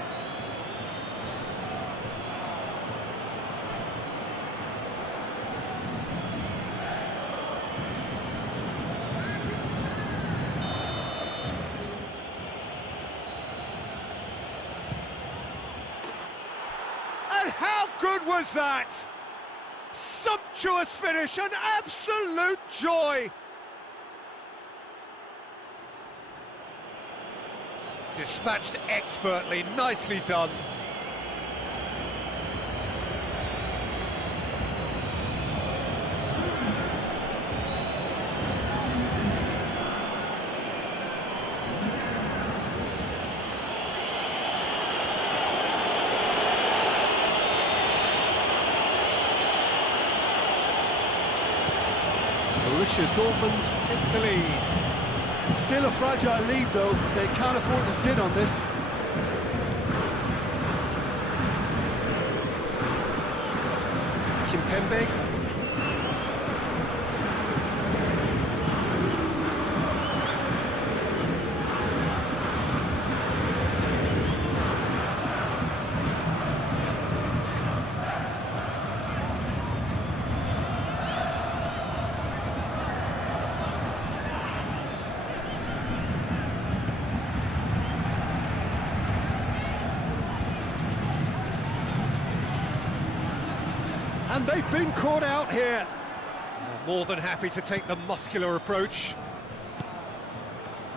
And how good was that? Sumptuous finish, an absolute joy. Dispatched expertly, nicely done. Borussia Dortmund take the lead. Still a fragile lead, though. They can't afford to sit on this. Kimpembe. And they've been caught out here. More than happy to take the muscular approach.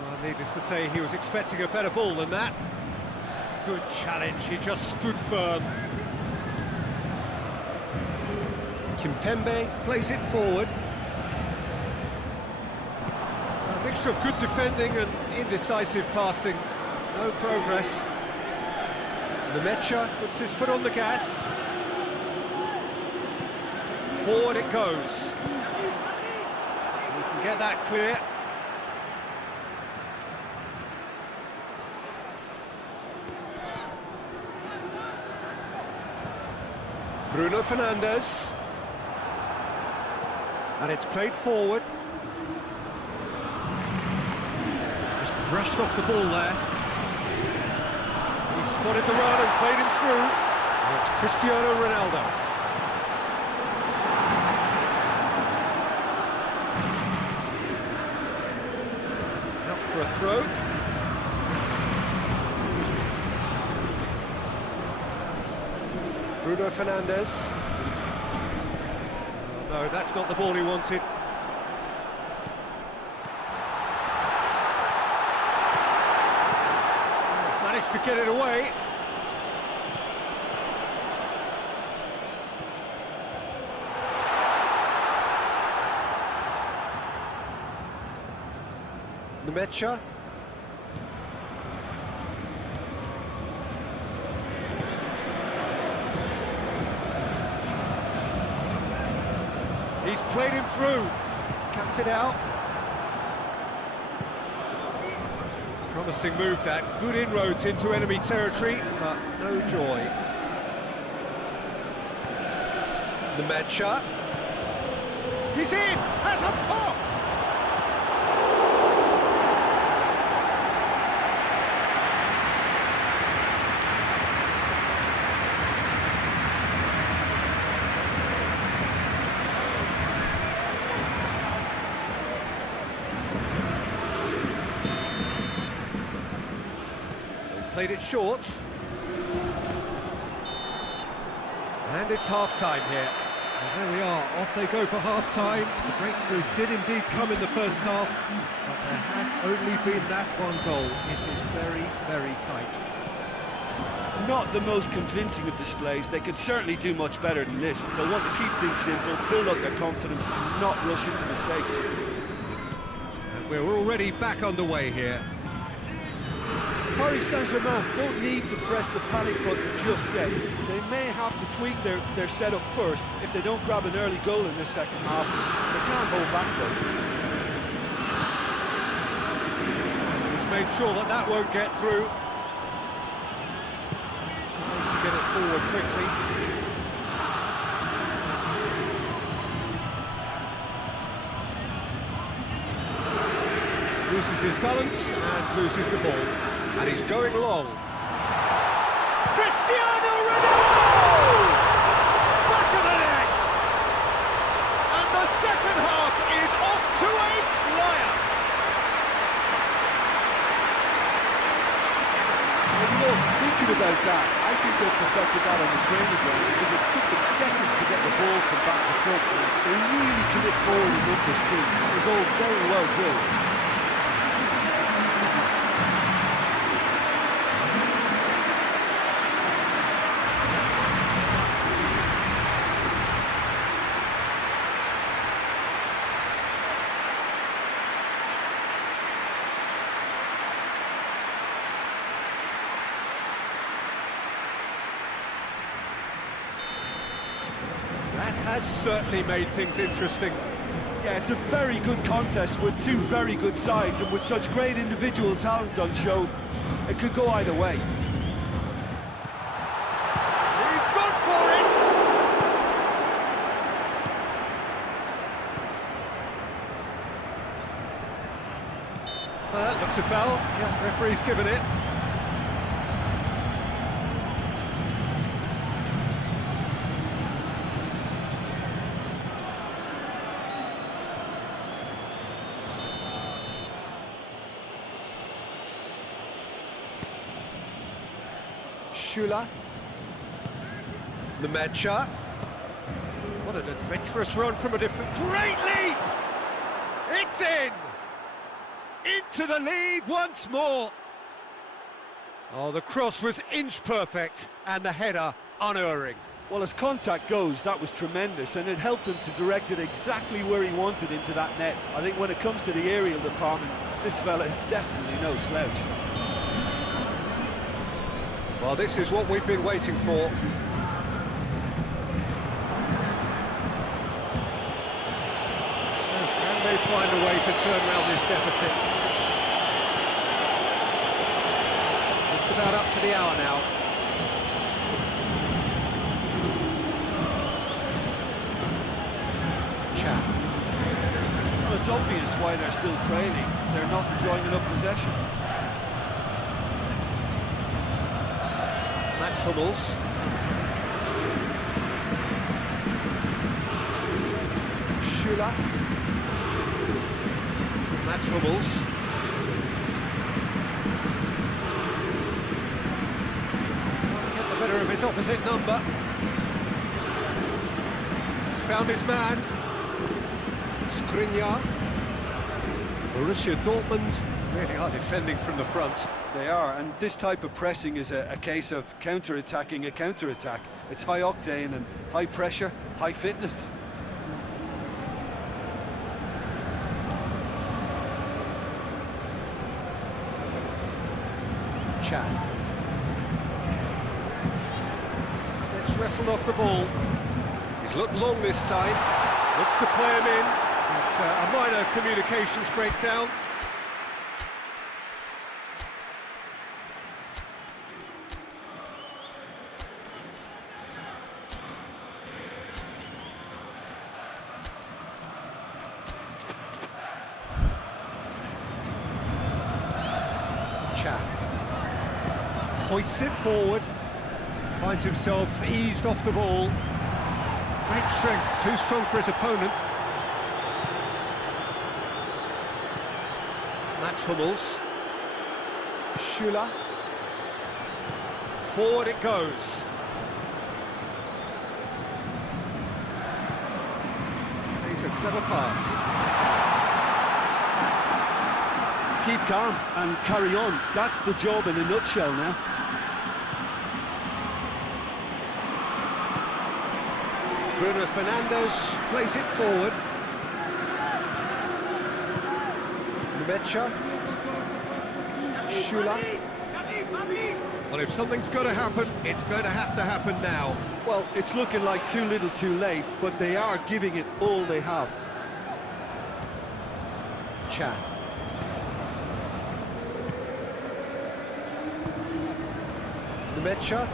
Well, needless to say, he was expecting a better ball than that. Good challenge, he just stood firm. Kimpembe plays it forward. A mixture of good defending and indecisive passing. No progress. Mecha puts his foot on the gas. Forward it goes. We can get that clear. Bruno Fernandes. And it's played forward. Just brushed off the ball there. He spotted the run and played him through. And it's Cristiano Ronaldo. Out for a throw. Bruno Fernandes. Oh, no, that's not the ball he wanted. Managed to get it away. Nemecha. He's played him through. Cuts it out. Promising move that. Good inroads into enemy territory, but no joy. Nemecha. He's in! Has a pop! Played it short. And it's half-time here. And there we are, off they go for half-time. The breakthrough did indeed come in the first half, but there has only been that one goal. It is very, very tight. Not the most convincing of displays. They could certainly do much better than this. They'll want to keep things simple, build up their confidence, and not rush into mistakes. And we're already back underway here. Paris Saint-Germain don't need to press the panic button just yet. They may have to tweak their setup first if they don't grab an early goal in this second half. They can't hold back though. He's made sure that that won't get through. Tries to get it forward quickly. Loses his balance and loses the ball. And he's going long. Cristiano Ronaldo! Back of the net! And the second half is off to a flyer. And you know, thinking about that, I think they perfected that on the training ground because it took them seconds to get the ball from back to front. They really commit forward in numbers too. It was all very well drilled. That has certainly made things interesting. Yeah, it's a very good contest with two very good sides, and with such great individual talent on show, it could go either way. He's gone for it! That looks a foul. Yeah, referee's given it. Schüller. Nemecha. What an adventurous run from a different... Great leap! It's in! Into the lead once more. Oh, the cross was inch perfect and the header unerring. Well, as contact goes, that was tremendous, and it helped him to direct it exactly where he wanted into that net. I think when it comes to the aerial department, this fella is definitely no slouch. Well, this is what we've been waiting for. So can they find a way to turn around this deficit? Just about up to the hour now. it's obvious why they're still trailing. They're not enjoying enough possession. Mats Hummels. Schüller. Mats Hummels. Can't get the better of his opposite number. He's found his man. Skriniar. Borussia Dortmund really are defending from the front. They are, and this type of pressing is a case of counter-attacking a counter-attack. It's high octane and high pressure, high fitness. Chan. Gets wrestled off the ball. He's looked long this time. Looks to play him in. It's a minor communications breakdown. Chan hoists it forward, finds himself eased off the ball. Great strength, too strong for his opponent. Mats Hummels. Schüller. Forward it goes. Plays a clever pass. Keep calm and carry on. That's the job in a nutshell now. Bruno Fernandes plays it forward. Mecha. Schüller. Well, if something's going to happen, it's going to happen now. Well, it's looking like too little too late, but they are giving it all they have. Chan. Mecha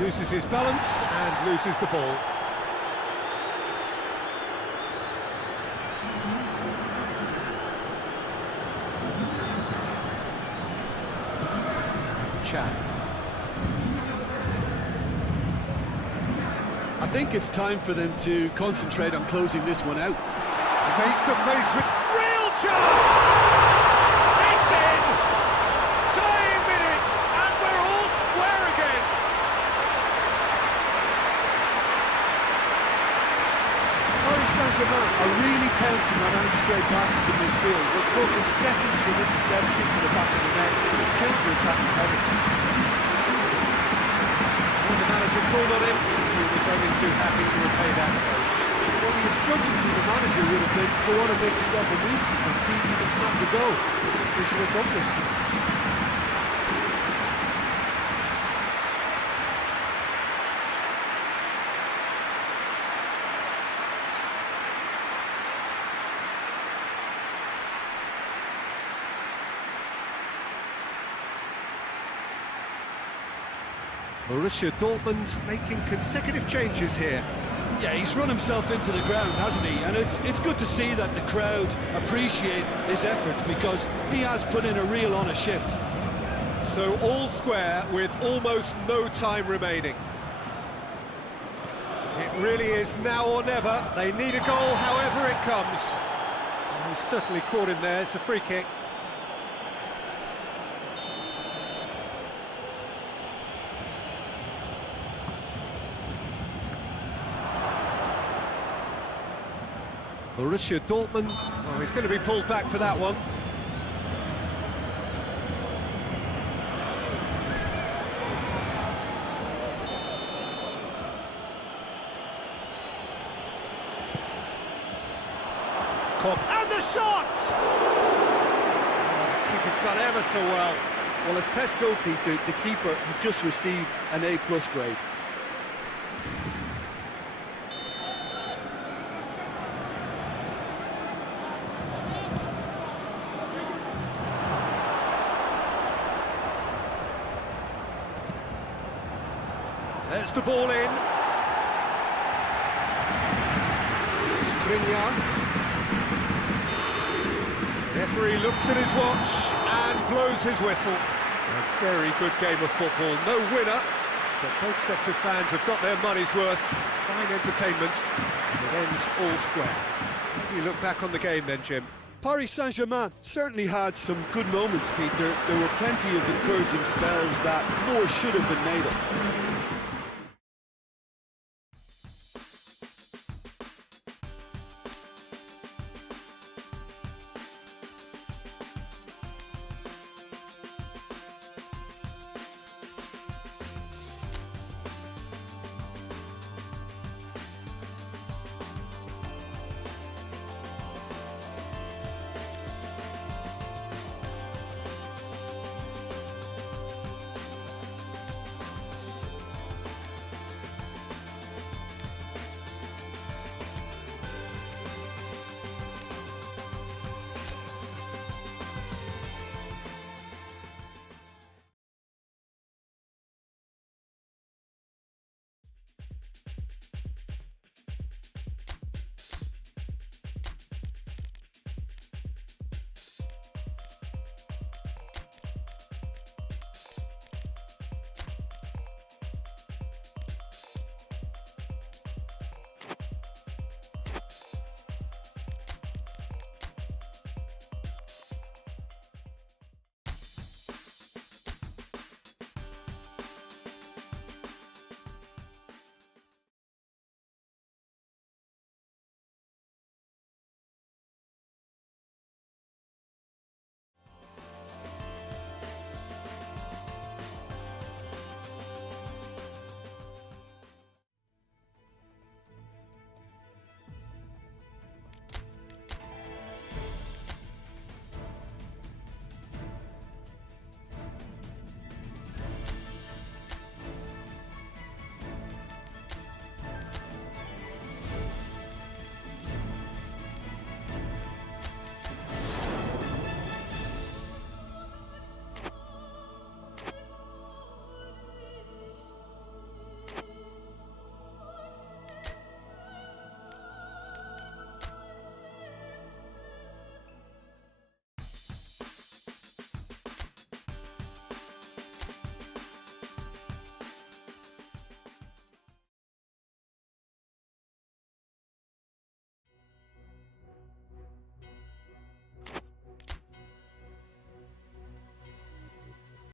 loses his balance and loses the ball. Chan. I think it's time for them to concentrate on closing this one out. Face to face with real chance! It's in! Dying minutes, and we're all square again! Paris Saint-Germain are really pouncing on any stray passes in midfield. We're talking seconds from interception to the back of the net. It's counter-attacking heavy. When the manager called on him, he was only too happy to repay that throw. Well, the instruction from the manager would have been, go on and make yourself a nuisance and see if you can snatch a goal. Mission accomplished. Borussia Dortmund making consecutive changes here. Yeah, he's run himself into the ground, hasn't he? And it's good to see that the crowd appreciate his efforts because he has put in a real honest shift. So all square with almost no time remaining. It really is now or never. They need a goal however it comes. And he's certainly caught him there. It's a free kick. Borussia Dortmund, oh, he's going to be pulled back for that one. Kop, and the shot! Oh, the keeper's done ever so well. Well, as tests go, Peter, the keeper has just received an A+ grade. There's the ball in. Skriniar. referee looks at his watch and blows his whistle. A very good game of football, no winner, but both sets of fans have got their money's worth. Fine entertainment, and it ends all square. How do you look back on the game then, Jim? Paris Saint-Germain certainly had some good moments, Peter. There were plenty of encouraging spells that more should have been made of.